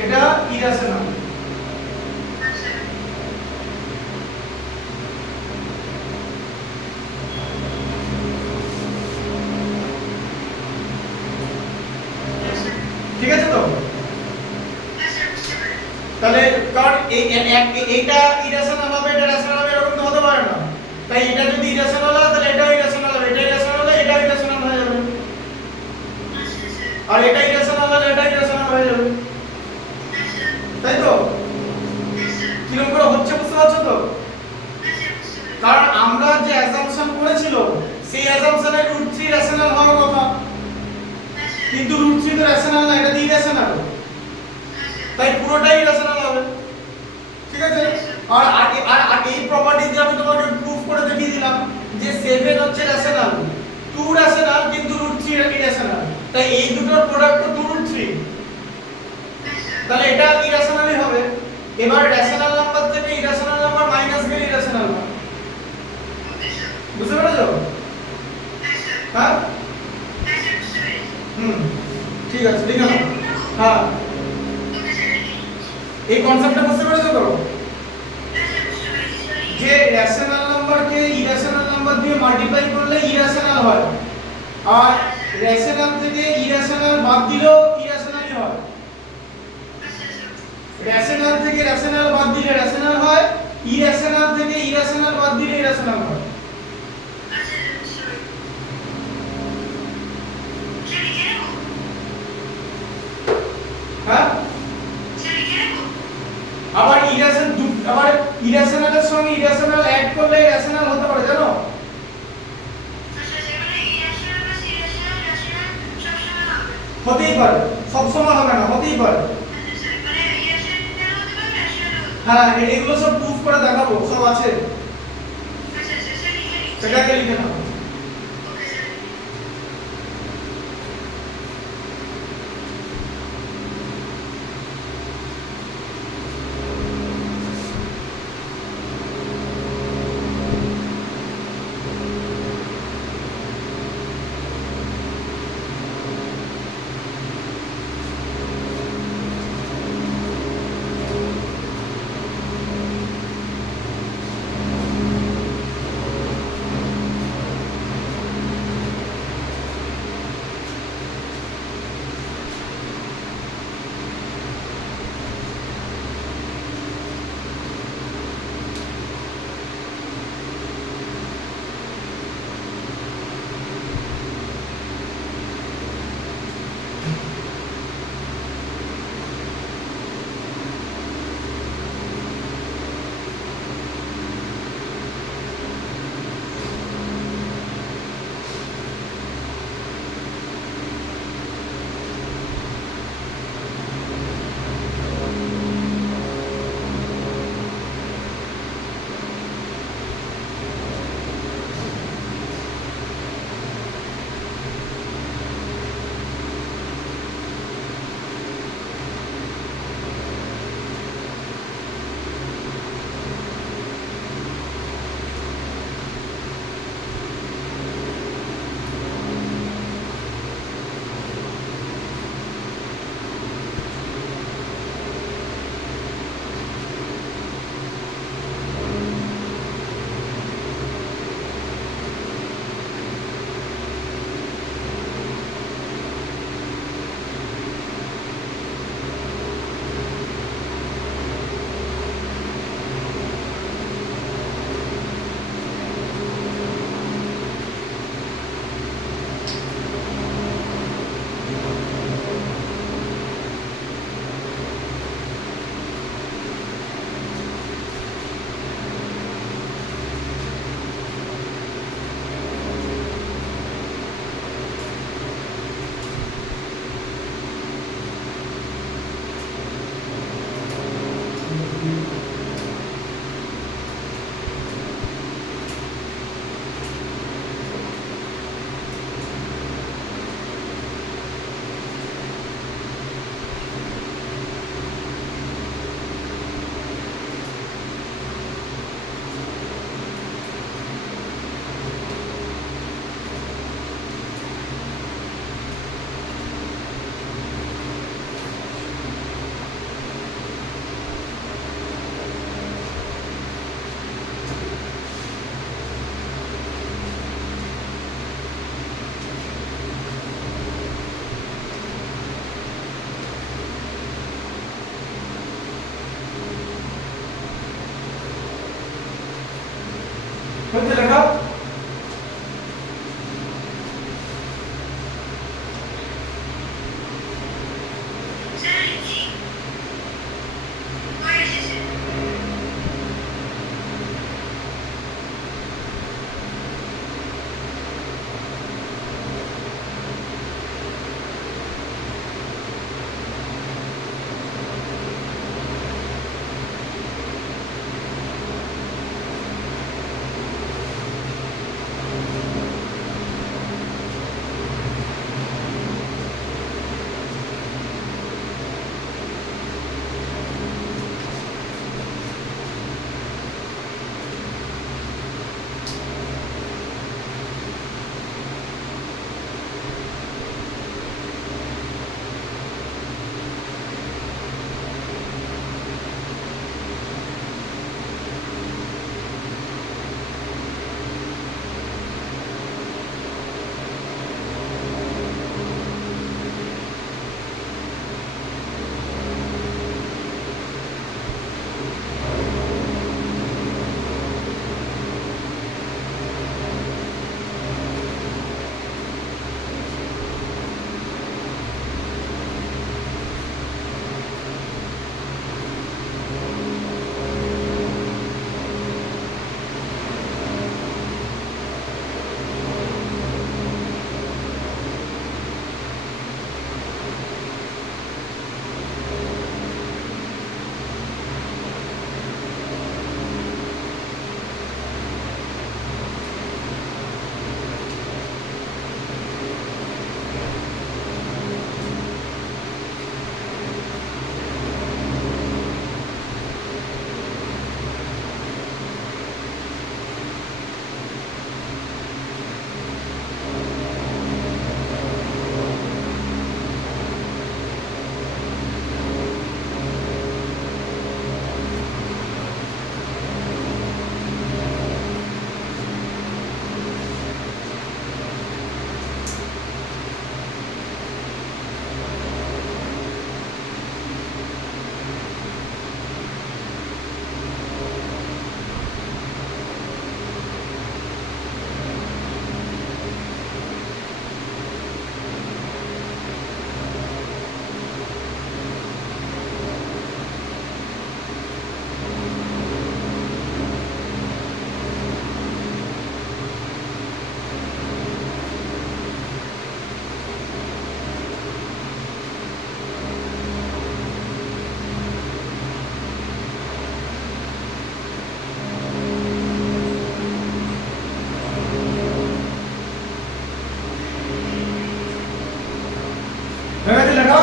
এটা ইরেশনাল। ঠিক আছে তো? তাহলে কারণ এইটা ইরেশনাল হবে, এটা রেশনাল হবে, এরকম তো হতে পারে না। তাই এটা যদি ইরেশনাল হয় তাহলে এটাও ইরেশনাল হবে, এটা ইরেশনাল হলে এটাও ইরেশনাল হয়ে যাবে, আর এটা ইরেশনাল হলে এটা ইরেশনাল হয়ে যাবে, তাই তো? কিরকম করে হচ্ছে বুঝতে পারছো তো? কারণ আমরা যে অ্যাসাম্পশন করেছিল সেই অ্যাসাম্পশনে √3 রেশনাল হওয়ার কথা, কিন্তু √3 তো রেশনাল না, এটা ইরেশনাল, তাই পুরোটাই রেশনাল হবে, ঠিক আছে? আর আগে এই প্রপার্টি দিয়ে আমি তোমাকে প্রুফ করে দেখিয়ে দিলাম যে 7 হচ্ছে রেশনাল, 2 রেশনাল কিন্তু √3 ইরেশনাল, তাই এই দুটোর প্রোডাক্ট তো 2√3, তাহলে এটা ইরেশনালই হবে। এবার রেশনাল নাম্বার থেকে ইরেশনাল নাম্বার মাইনাস গেলে ইরেশনাল হবে, বুঝতে পেরেছো? হ্যাঁ ঠিক আছে, লিখে নাও। হ্যাঁ, এই কনসেপ্টটা বুঝতে পেরেছো তো? যে রেশনাল নাম্বারকে ইরেশনাল নাম্বার দিয়ে মাল্টিপ্লাই করলে ইরেশনাল হয়, আর রেশনাল থেকে ইরেশনাল বাদ দিলেও ইরেশনালই হয়। রেশনাল থেকে রেশনাল বাদ দিলে রেশনাল হয়, ইরেশনাল থেকে ইরেশনাল বাদ দিলে ইরেশনাল হয়। হ্যাঁ, আবার ইরেশনালের সঙ্গে ইরেশনাল অ্যাড করলে রেশনাল হতে পারে, জানো? হতেই পারে, সব সময় হবে না, হতেই পারে। হ্যাঁ, এগুলো সব প্রুফ করে দেখাবো, সব আছে, সেটাকে লিখে নাও। হচ্ছে লেখা স্যার লিখছি হয়ে এসেছে হয়ে গেছে লেখা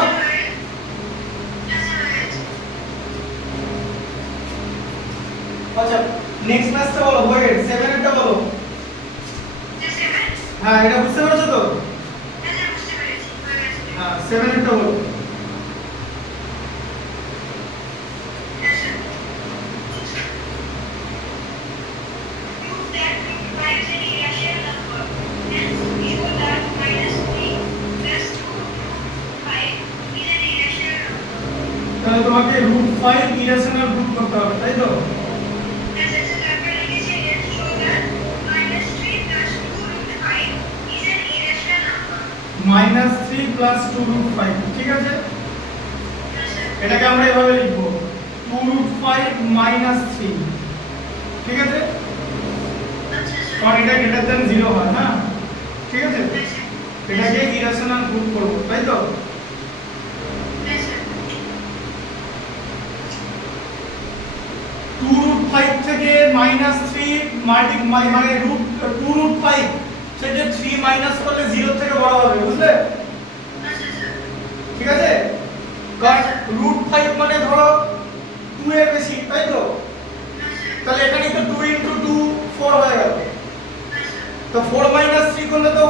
আচ্ছা নেক্সট ম্যাচটা বলো বইয়ের 7 এরটা বলো হ্যাঁ এটা বুঝতে পেরেছো তো হ্যাঁ 7 এরটা বলো তাহলে তোমাকে √5 ইরেশনাল গ্রুপ করতে হবে তাই তো -3 + 2√5 ঠিক আছে এটাকে আমরা এভাবে লিখব 2√5 - 3 ঠিক আছে কারণ এটা গ্রেটার দ্যান 0 হয় না ঠিক আছে এটাকে ইরেশনাল গ্রুপ করব তাই তো √5 থেকে -3 মানে √2√5 থেকে 3 মাইনাস করলে 0 থেকে বড় হবে বুঝলে ঠিক আছে কারণ √5 মানে ধরো 2 এর বেশি তাই তো তাহলে এখানে তো 2 * 2 4 হয়ে গেল তো 4 - 3 করলে তো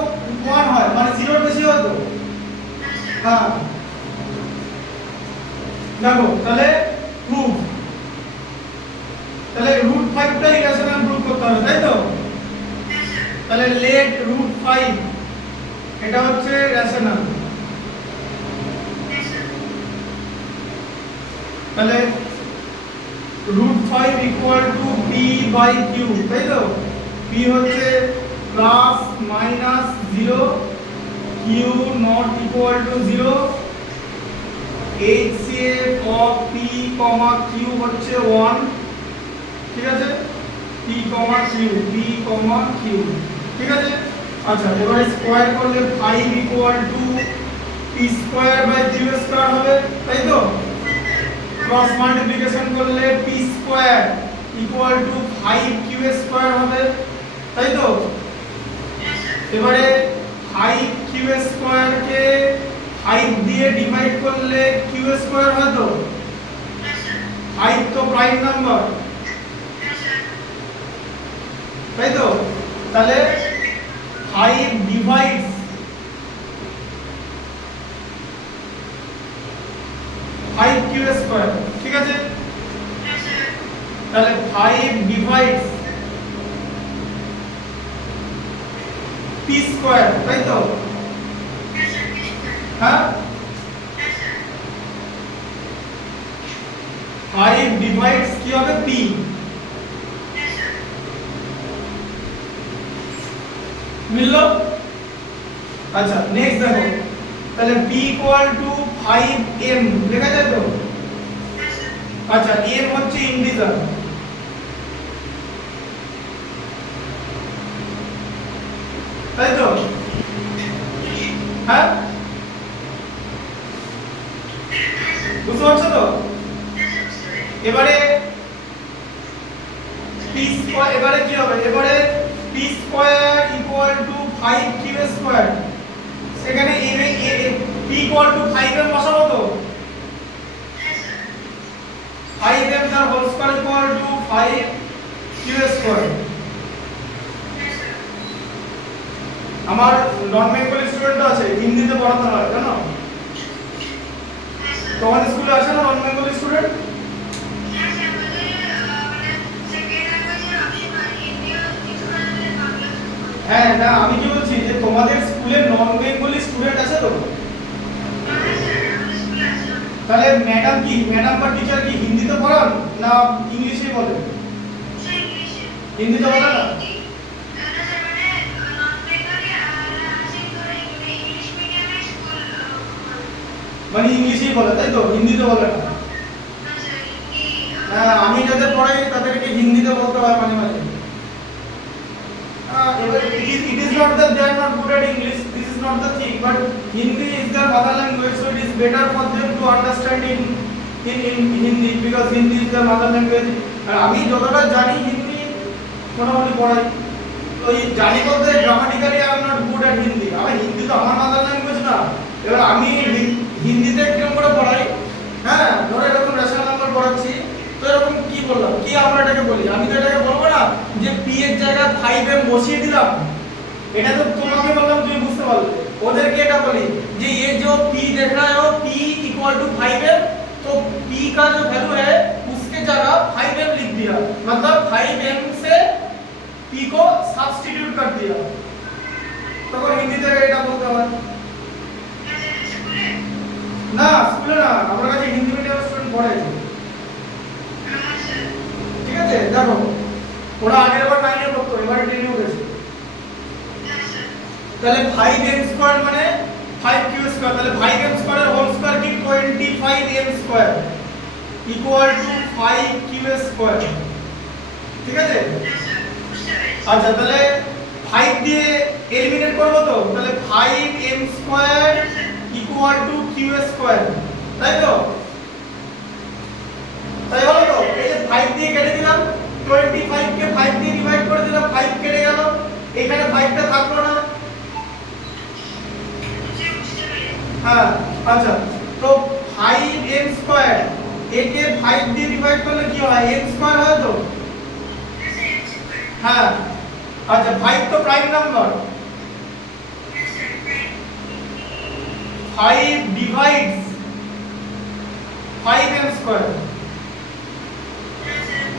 1 হয় মানে 0 এর বেশি হয় তো হ্যাঁ দেখো তাহলে প্রুফ তাহলে √5 টা ইরেশনাল প্রুফ করতে হবে তাই তো তাহলে লেট √5 এটা হচ্ছে রেশনাল তাহলে √5 = p/q তাই তো p হচ্ছে plus minus 0, q not equal to 0, HCF of p, q হচ্ছে 1, ঠিক আছে, p, q, ঠিক আছে। আচ্ছা এবারে স্কয়ার করলে 5 equal to p square by q square হবে, তাই তো? ক্রস মাল্টিপ্লিকেশন করলে p square equal to 5q square হবে, তাই তো? এবারে 5q স্কয়ার কে 5 দিয়ে ডিভাইড করলে q স্কয়ার হয় তো? 5 তো প্রাইম নাম্বার, তাই তো? তাহলে 5 ডিভাইডস 5q স্কয়ার, ঠিক আছে? তাহলে 5 ডিভাইডস p স্কয়ার, তাই তো? হ্যাঁ, 5 ডিভাইডস কি হবে p, মিললো? আচ্ছা নেক্সট দেখো, তাহলে p ইকুয়াল টু 5m লেখা যায় তো? আচ্ছা m হচ্ছে ইন্টিজার, তাই তো? হ্যাঁ, বুঝতে পারছো তো? এবারে p স্কয়ার, এবারে কি হবে? এবারে p square equal to 5q square, সেখানে m এ p ইকুয়াল টু 5m বসাবো তো? 5m তার whole square equal to 5q square. আমার নন বেঙ্গলি স্টুডেন্ট আছে, হিন্দিতে পড়াতে হয়, জানো? তোমাদের স্কুলে আছে না নন বেঙ্গলি স্টুডেন্ট? হ্যাঁ, না আমি কি বলছি যে তোমাদের স্কুলে নন বেঙ্গলি স্টুডেন্ট আছে তো? তাহলে ম্যাডাম কি, ম্যাডাম বা টিচার কি হিন্দিতে পড়ান না ইংলিশে বলেন? হিন্দিতে বলেন না? মানে ইংলিশেই বলে, তাই তো? হিন্দিতে বলে না? হ্যাঁ, আমি যাদের পড়াই তাদেরকে হিন্দিতে বলতে হয় মাঝে মাঝে। It is not that they are not good at English. This is not the thing. But Hindi is their mother language, so it is better for them to understand in Hindi because Hindi is their mother language. আর আমি যতটা জানি হিন্দি মোটামুটি পড়াই। তো এই জানি বলতে grammatically I am not good at Hindi. আমি হিন্দি তো আমার মাদার ল্যাঙ্গুয়েজ না। এবার আমি হিন্দিতে কিরকম করে পড়াই? হ্যাঁ, ধরো এরকম রেশনাল নাম্বার পড়াচ্ছি, তো এরকম কি বললাম, কি আমরা এটাকে বলি? আমি তো এটাকে বলবো না যে p এর জায়গায় 5m বসিয়ে দিলাম, এটা তো তোমাকে বললাম, তুমি বুঝতে পারলে। ওদেরকে এটা বলি যে ये जो p देख रहा है वो p इक्वल टू 5m, तो p का जो वैल्यू है उसके जगह 5m लिख दिया, मतलब 5m से p को सब्स्टिट्यूट कर दिया। तो হিন্দিতে এটা বলতে হয় না, স্কুলে না, আমার কাছে হিন্দি মিডিয়াম স্টুডেন্ট পড়ে। ঠিক আছে, দেখো ওরা আগের বার 9 এ পড়তো, এবারে 10 এ উঠেছে। তাহলে 5m স্কয়ার মানে 5q স্কয়ার, তাহলে 5m স্কয়ারের হোল স্কয়ার কি 25m square equal to 5q square, ঠিক আছে? আচ্ছা তাহলে 5 দিয়ে এলিমিনেট করব তো, তাহলে 5m square equal two q square, তাই তো? তাই হলো তো? এই যে 5 দিয়ে কেটে দিলাম, 25 কে 5 দিয়ে ডিভাইড করে দিলাম, 5 কেটে গেল, এখানে 5 টা থাকলো না। হ্যাঁ, আচ্ছা তো 5m স্কয়ার একে 5 দিয়ে ডিভাইড করলে কি হয়? m স্কয়ার হয় তো? হ্যাঁ, আচ্ছা 5 তো prime number, 5 divides 5m square,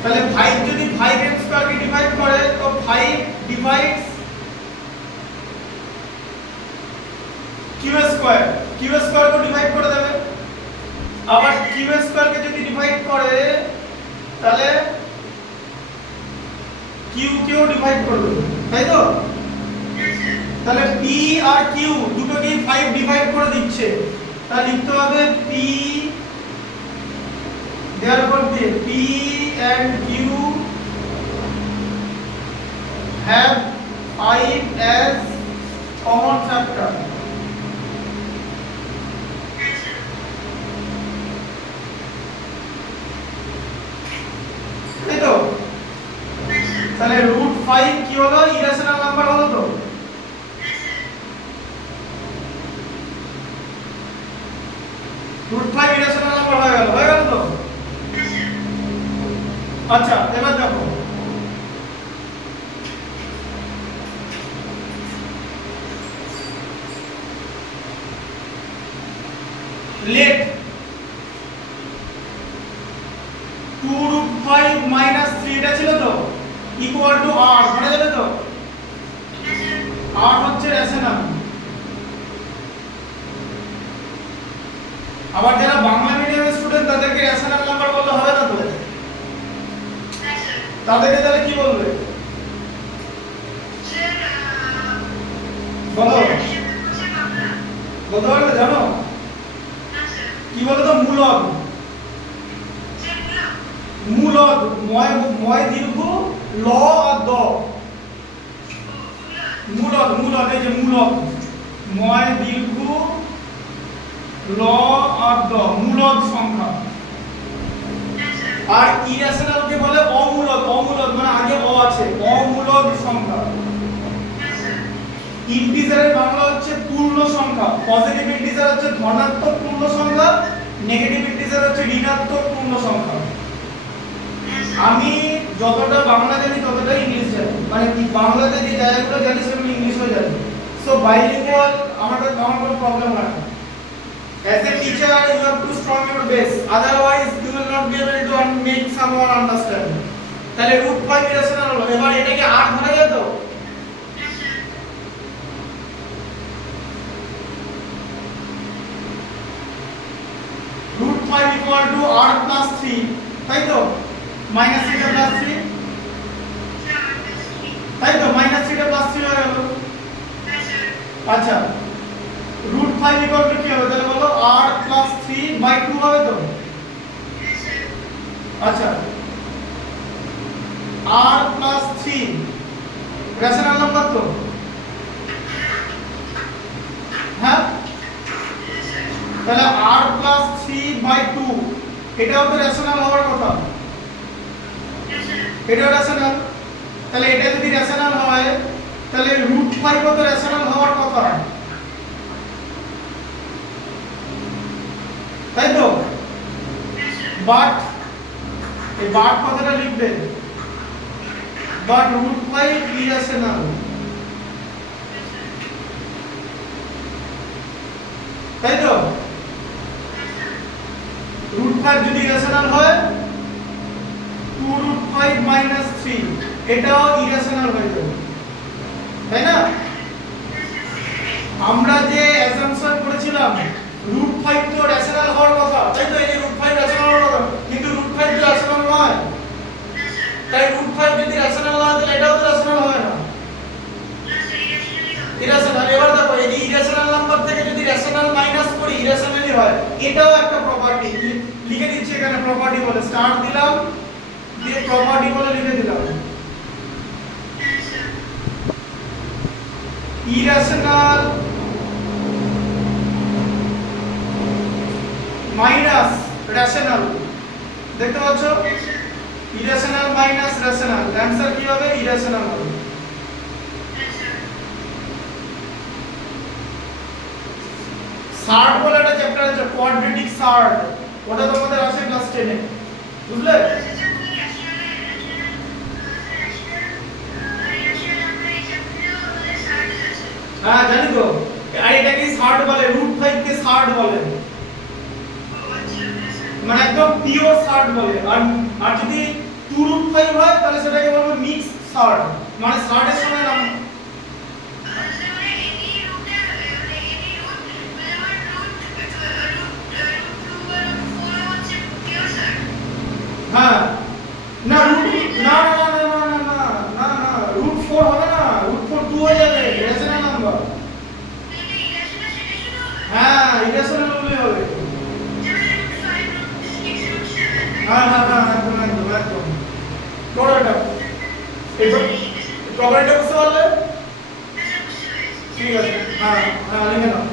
তাহলে 5 যদি 5m স্কয়ার কে ডিভাইড করে তো 5 divides q square, q square को ডিভাইড করে দেবে। আবার q স্কয়ার কে যদি ডিভাইড করে তাহলে q কিউ কেও ডিভাইড করবে, তাই তো? তাহলে পি আর কিউ দুটোকেই 5 ডিভাইড করে দিচ্ছে, তাহলে লিখতে হবে P, therefore P and Q have 5 as common factor. তাই তো? তাহলে √5 কি হলো? ইরেশনাল নাম্বার হলো তো? √5 ইরেশনাল নাম্বার হয়ে গেল তো? আচ্ছা, এবার দেখো let 2√5 minus 3 এটা ছিল তো ইকুয়াল টু r, মনে যাবে তো? r হচ্ছে রেশনাল। আবার যারা বাংলা মিডিয়ামের স্টুডেন্ট তাদেরকে রেশনাল নাম্বার বলতে হবে না তো? তাদেরকে তাহলে কি বলবে? বলো, বলতে পারবে? জানো কি বলো তো? মূলদ, মূলদ, ময় দীর্ঘ ল আর দ, মূলদ, মূলদ, এই যে মূলদ, ময় দীর্ঘ ল আর দ, মূলদ সংখ্যা। আর ইরেশনাল কে বলে অমূলদ, অমূলদ মানে আগে অ আছে, অমূলদ সংখ্যা। ইন্টিজারের বাংলা হচ্ছে পূর্ণ সংখ্যা, পজিটিভ ইন্টিজার হচ্ছে ধনাত্মক পূর্ণ সংখ্যা, নেগেটিভ ইন্টিজার হচ্ছে ঋণাত্মক পূর্ণ সংখ্যা। আমি যতটা বাংলা জানি ততটাই ইংলিশ জানি, মানে বাংলাতে যে জায়গাগুলো জানি সেগুলো ইংলিশও জানি। সো বাইলিঙ্গুয়াল আমার কোনো প্রবলেম হয় না। As a teacher, you have to strong your base. Otherwise, you will not be able to make someone understand. তাহলে √5 ইরেশনাল হলো। এবার এটাকে r ধরা যায় তো? √5 equal to r plus 3, তাই তো? minus 3 plus 3, তাই তো? minus 3 plus 3 হয়ে গেল। আচ্ছা, √5 equal to কি হবে? তাহলে বলো r plus 3 by 2 হবে তো? আচ্ছা, r plus 3 রেশনাল নাম্বার তো? হ্যাঁ, তাহলে r plus 3 by 2 এটাও তো রেশনাল হওয়ার কথা, এটাও রেশনাল। তাহলে এটা যদি রেশনাল হয় তাহলে √5 ও তো রেশনাল হওয়ার কথা, তাই তো? বাট এই বাট কথাটা লিখবে, বাট √5 ইরেশনাল, তাই তো? √5 যদি ইরেশনাল হয় 2√5 minus 3 এটাও ইরেশনাল হয়ে যাবে, তাই না? আমরা যে অ্যাসাম্পশন করেছিলাম √5 তো রেশনাল হওয়ার কথা, তাই তো? এই যে √5 রেশনাল হওয়ার কথা, কিন্তু √5 তো রেশনাল নয়, তাই √5 যদি রেশনাল না হয় তাহলে এটাও তো রেশনাল হবে না, ইরেশনাল। এবার দেখো এই যে ইরেশনাল নাম্বার থেকে যদি রেশনাল মাইনাস করি ইরেশনালই হয়, এটাও একটা প্রপার্টি। লিখে দিচ্ছি এখানে প্রপার্টি বলে, স্টার দিলাম, দিয়ে প্রপার্টি বলে লিখে দিলাম। ইরেশনাল মাইনাস রেশনাল, দেখতে পাচ্ছ? ইরেশনাল মাইনাস রেশনাল, অ্যানসার কি হবে? ইরেশনাল হবে। সার্ট বলে একটা চ্যাপ্টার আছে, কোয়াড্রেটিক সার্ট, ওটা তোমাদের আছে ক্লাস 10 এ, বুঝলে? হ্যাঁ জানি তো, আর এটাকে সার্ট বলে, √5 কে সার্ট বলে, মানে একদম পিওর সার্ট বলে। আর যদি 2√5 হয় তাহলে সেটাকে বলবো মিক্স সার্ট, মানে সার্টের সঙ্গে নাম। হ্যাঁ, না না না না না না না, হ্যাঁ হ্যাঁ হ্যাঁ একদম একদম একদম করো এটা এই প্রপার্টিটা বুঝতে পারলে ঠিক আছে হ্যাঁ হ্যাঁ লিখে নাও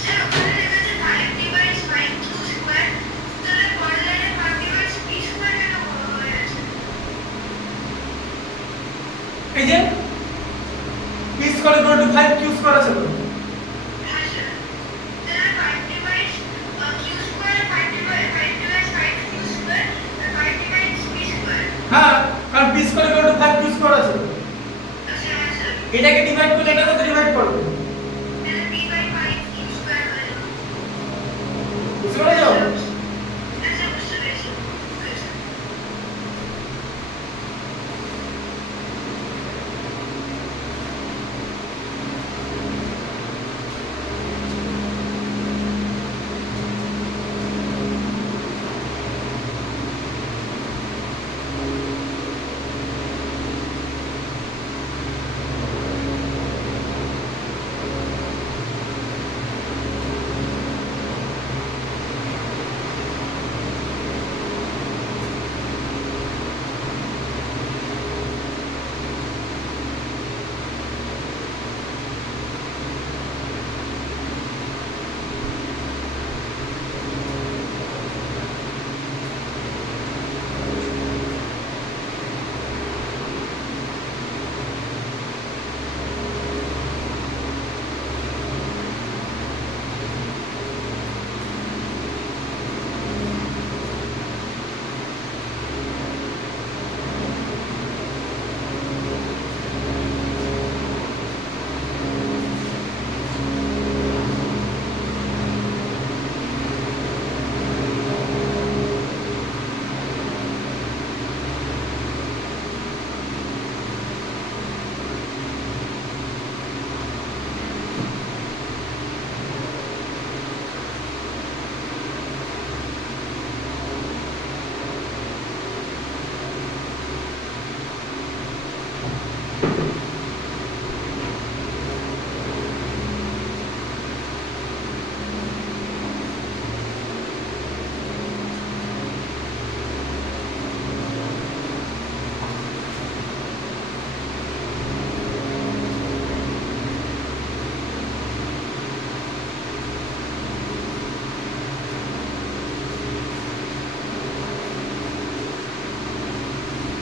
স্যার ওখানে লেখা আছে 5 ডিভাইডস 5 কিউ স্কয়ার তাহলে পরের লাইনে 5 ডিভাইডস পি স্কয়ার কেন হয়ে আছে এই যে p square equal to 5 q square আছে তো হ্যাঁ স্যার তাহলে 5 divides q square 5 divides 5 q square 5 divides p square হ্যাঁ কারণ p square equal to 5 q square আছে তো আচ্ছা হ্যাঁ স্যার এটাকে ডিভাইড করলে এটা কত ডিভাইড করবে তাহলে পি বাই 5 কিউ স্কয়ার হয়ে যাবে বুঝতে পেরেছো আচ্ছা বুঝতে পেরেছি আচ্ছা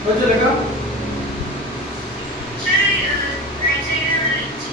হচ্ছে লেখা স্যার রাইট সাইডে আমরা লিখছি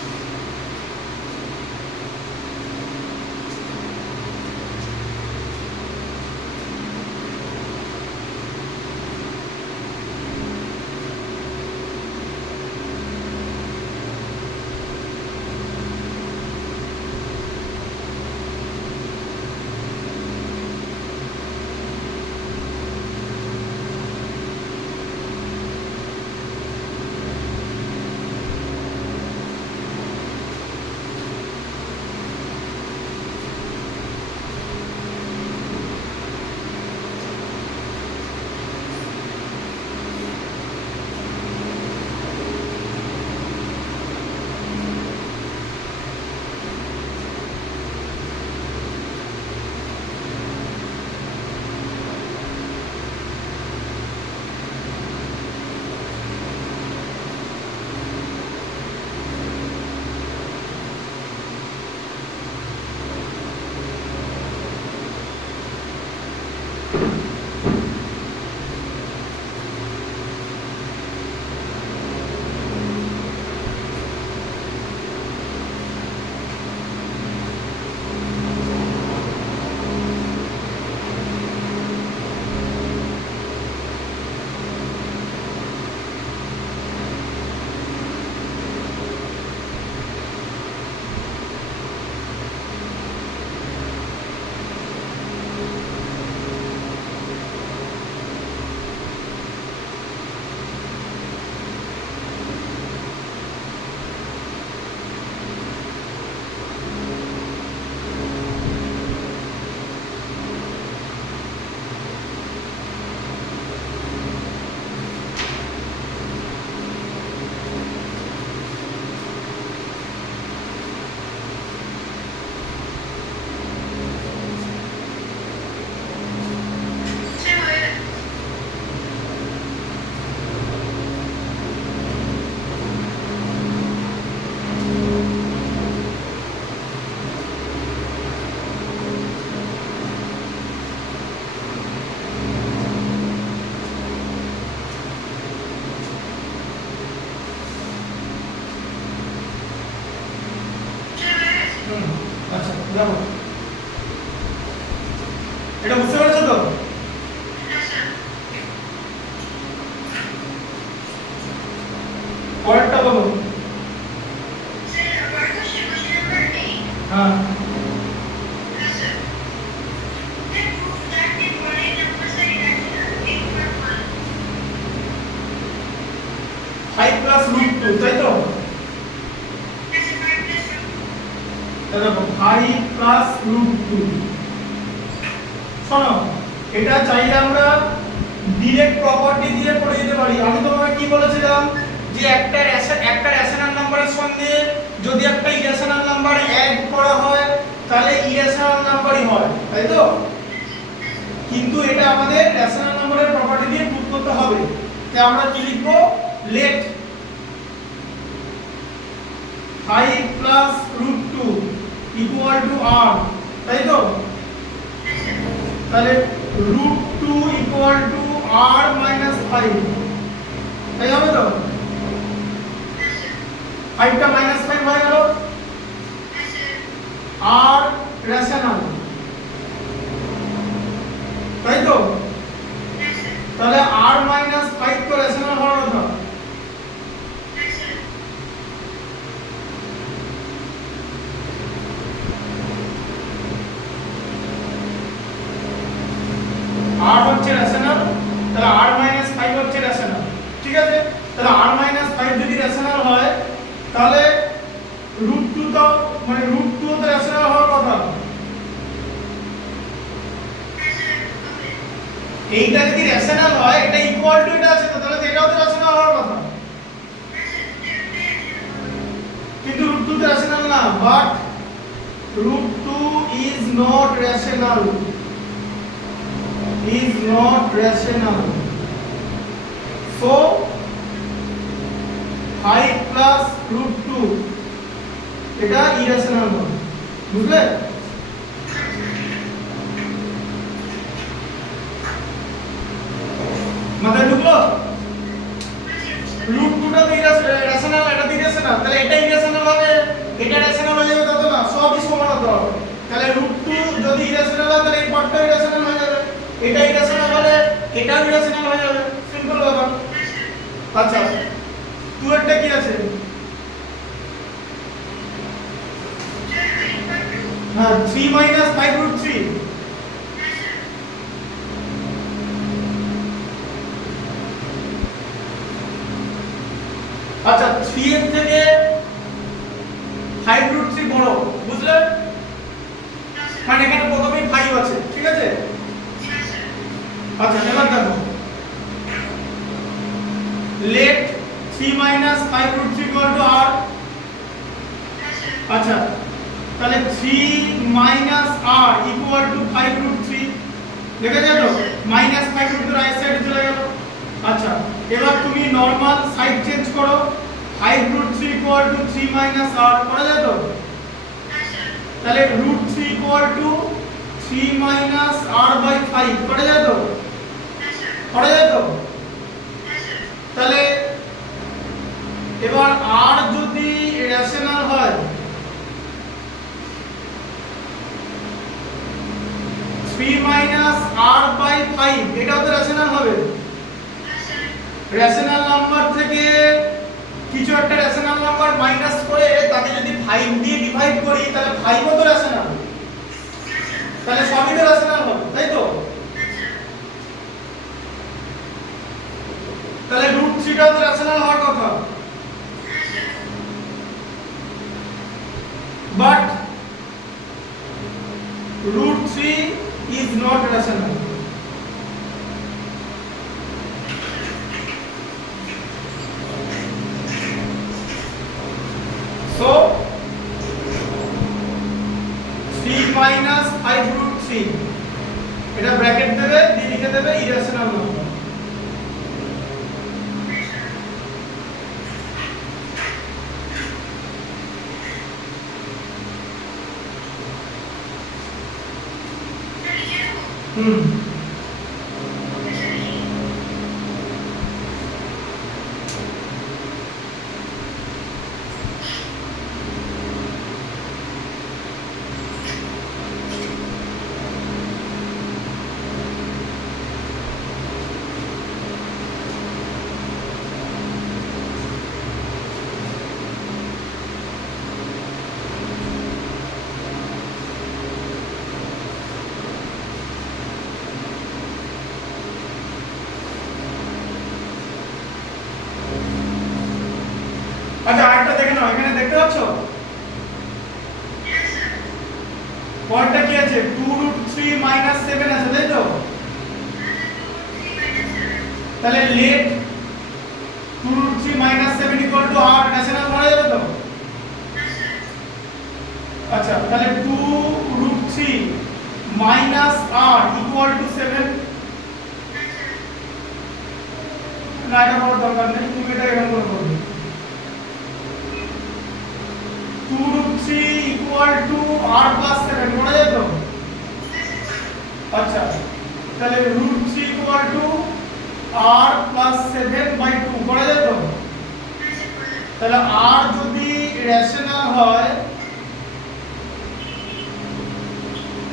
আচ্ছা দেখো এটা বুঝতে পেরেছো তো? পরেরটা বলো। হ্যাঁ 5 প্লাস রুট 2 তাই তো? দেখো 5 প্লাস রুট 2 শোনো এটা চাইলে আমরা ডিরেক্ট প্রপার্টি দিয়ে করে দিতে পারি। আমি তোমাকে কি বলেছিলাম যে একটা রেশনাল নাম্বারের সঙ্গে যদি একটা ইরেশনাল নাম্বার অ্যাড করা হয় তাহলে ইরেশনাল নাম্বারই হয় তাই তো? কিন্তু এটা আমাদের রেশনাল নাম্বারের প্রপার্টি দিয়ে প্রুফ করতে হবে। তাই আমরা কি লিখব? Let 5 plus root 2 equal to r তাই তো? তাহলে root 2 equal to r minus 5 তাই হবে তো? 5 টা মাইনাস 5 হয়ে গেল r রেশনাল তাই তো? তাহলে r মাইনাস 5 তো রেশনাল হওয়ার কথা। r হচ্ছে রেশনাল তাহলে r মাইনাস 5 হচ্ছে রেশনাল ঠিক আছে? তাহলে r মাইনাস 5 যদি রেশনাল হয় তাহলে রুট 2 তো মানে রুট 2 তো রেশনাল হওয়ার কথা। এইটা যদি রেশনাল হয় এটা ইকুয়াল টু এটা আছে তো তাহলে এটাও তো রেশনাল হওয়ার কথা। কিন্তু রুট 2 তো রেশনাল না but root 2 is not rational so 5 plus root 2 এটা irrational হবে বুঝলে? মাথায় ঢুকলো? রুট 2 টা তো irrational এটা irrational তাহলে এটা irrational হবে এটা rational হয়ে যাবে তত না সবই সমান হতে হবে। তাহলে রুট 2 যদি irrational হয় তাহলে এই পার্টটা irrational হয়ে যাবে এটা irrational হলে এটাও irrational হয়ে যাবে সিম্পল ব্যাপার। আচ্ছা 2 এরটা কি আছে? হ্যাঁ 3 minus 5 root 3 আচ্ছা 3 এর থেকে 5 root 3 বড় বুঝলে? মানে এখানে প্রথমেই 5 আছে ঠিক আছে? আচ্ছা এবার দেখো let 3 minus 5 root 3 equal to r আচ্ছা তাহলে 3 minus r equal to 5 root 3 লেখা যায় তো? minus 5 root 3 রাইট সাইডে চলে গেল। আচ্ছা এবার তুমি নরমাল সাইড চেঞ্জ করো 5 root 3 equal to 3 minus r করা যায় তো? তাহলে root 3 equal to 3 minus r by 5 করা যায় তো? করা যায় তো? তাহলে এবার r যদি রেশনাল হয় 3 minus r by 5 এটাও তো রেশনাল হবে। রেশনাল নাম্বার থেকে কিছু একটা রেশনাল নাম্বার মাইনাস করে তাকে যদি 5 দিয়ে ডিভাইড করি তাহলে 5 ও তো রেশনাল তাহলে সবই তো রেশনাল হবে তাই তো? তাহলে রুট 3 টাও তো রেশনাল হওয়ার কথা but root 3 is not rational so 3 minus 5 root 3 এটা ব্র্যাকেট দেবে দিয়ে লিখে দেবে ইরেশনাল নাম্বার নাও, এখানে দেখতে পাচ্ছ পয়েন্টটা কি আছে, 2√3 - 7 আছে, তাই তো? তাহলে লেট 2√3 - 7 = 8 রেশনাল করা যাবে তো? আচ্ছা, তাহলে 2√3 - 8 = 7। না, এটা করার দরকার নেই, তুমি এটা এরকম করে করবে। 2√3 = r + 7 করা যায় তো? আচ্ছা, তাহলে √3 = r + 7/2 করা যায় তো? তাহলে r যদি রেশনাল হয়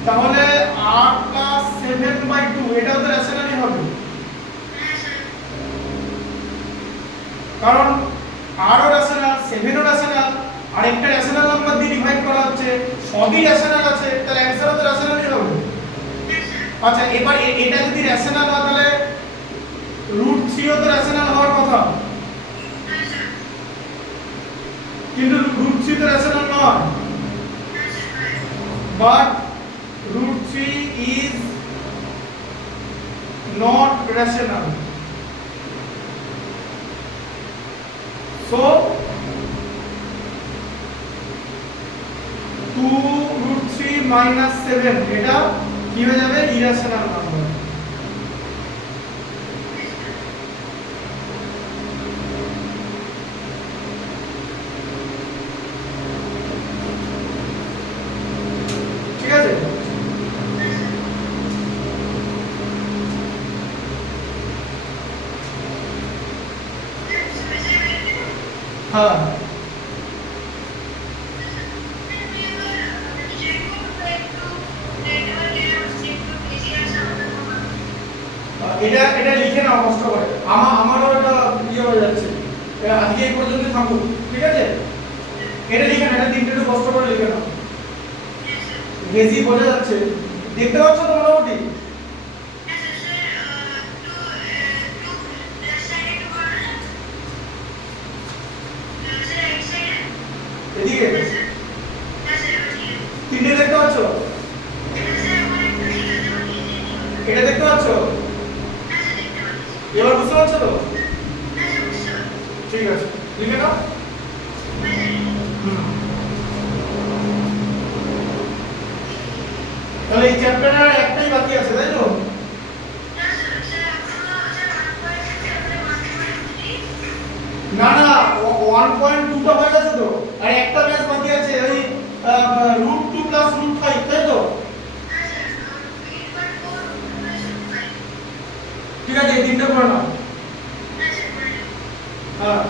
তাহলে r + 7/2 এটাও তো রেশনালই হবে, কারণ r ও রেশনাল, 7 ও রেশনাল, আর একটা রেশনাল নাম্বার দিয়ে ডিভাইড করা হচ্ছে, সবই রেশনাল আছে, তাহলে অ্যানসারও তো রেশনালই হবে। আচ্ছা, এবার এটা যদি রেশনাল হয় তাহলে √3 ও তো রেশনাল হওয়ার কথা, কিন্তু √3 তো রেশনাল নয়, but √3 is not rational, so 2√3 - 7 এটা কি হয়ে যাবে, ইরেশনাল নাম্বার। ঠিক আছে, হ্যাঁ এটা এটা লিখে নাও কষ্ট করে, আমারও এটা ইয়ে হয়ে যাচ্ছে, আজকে এই পর্যন্ত থাকুক, ঠিক আছে? এটা লিখে নাও, এটা তিনটে একটু কষ্ট করে লিখে নাও, বেশি বোঝা যাচ্ছে, দেখতে পাচ্ছ তো মোটামুটি? এদিকে তিনটে দেখতে পাচ্ছ, এটা দেখতে পাচ্ছ, এবার বুঝতে পারছো তো? ঠিক আছে, লিখে নাও। তাহলে এই চ্যাপ্টারের একটাই বাকি আছে, তাই তো? না না, 1.2টা হয়ে গেছে তো, আর একটা ম্যাচ বাকি আছে, ওই √2 + √5, তাই তো? ঠিক আছে, এই তিনটা করে নাও। হ্যাঁ,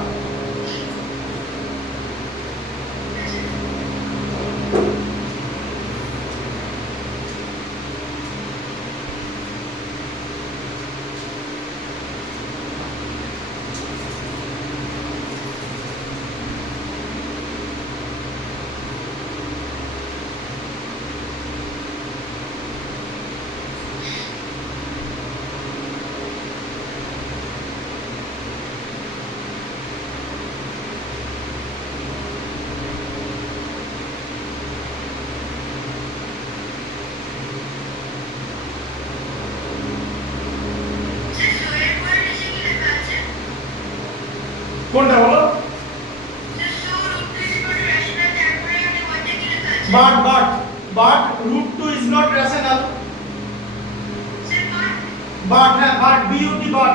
কোনটা বলো? but √2 is not rational, but হ্যাঁ, but but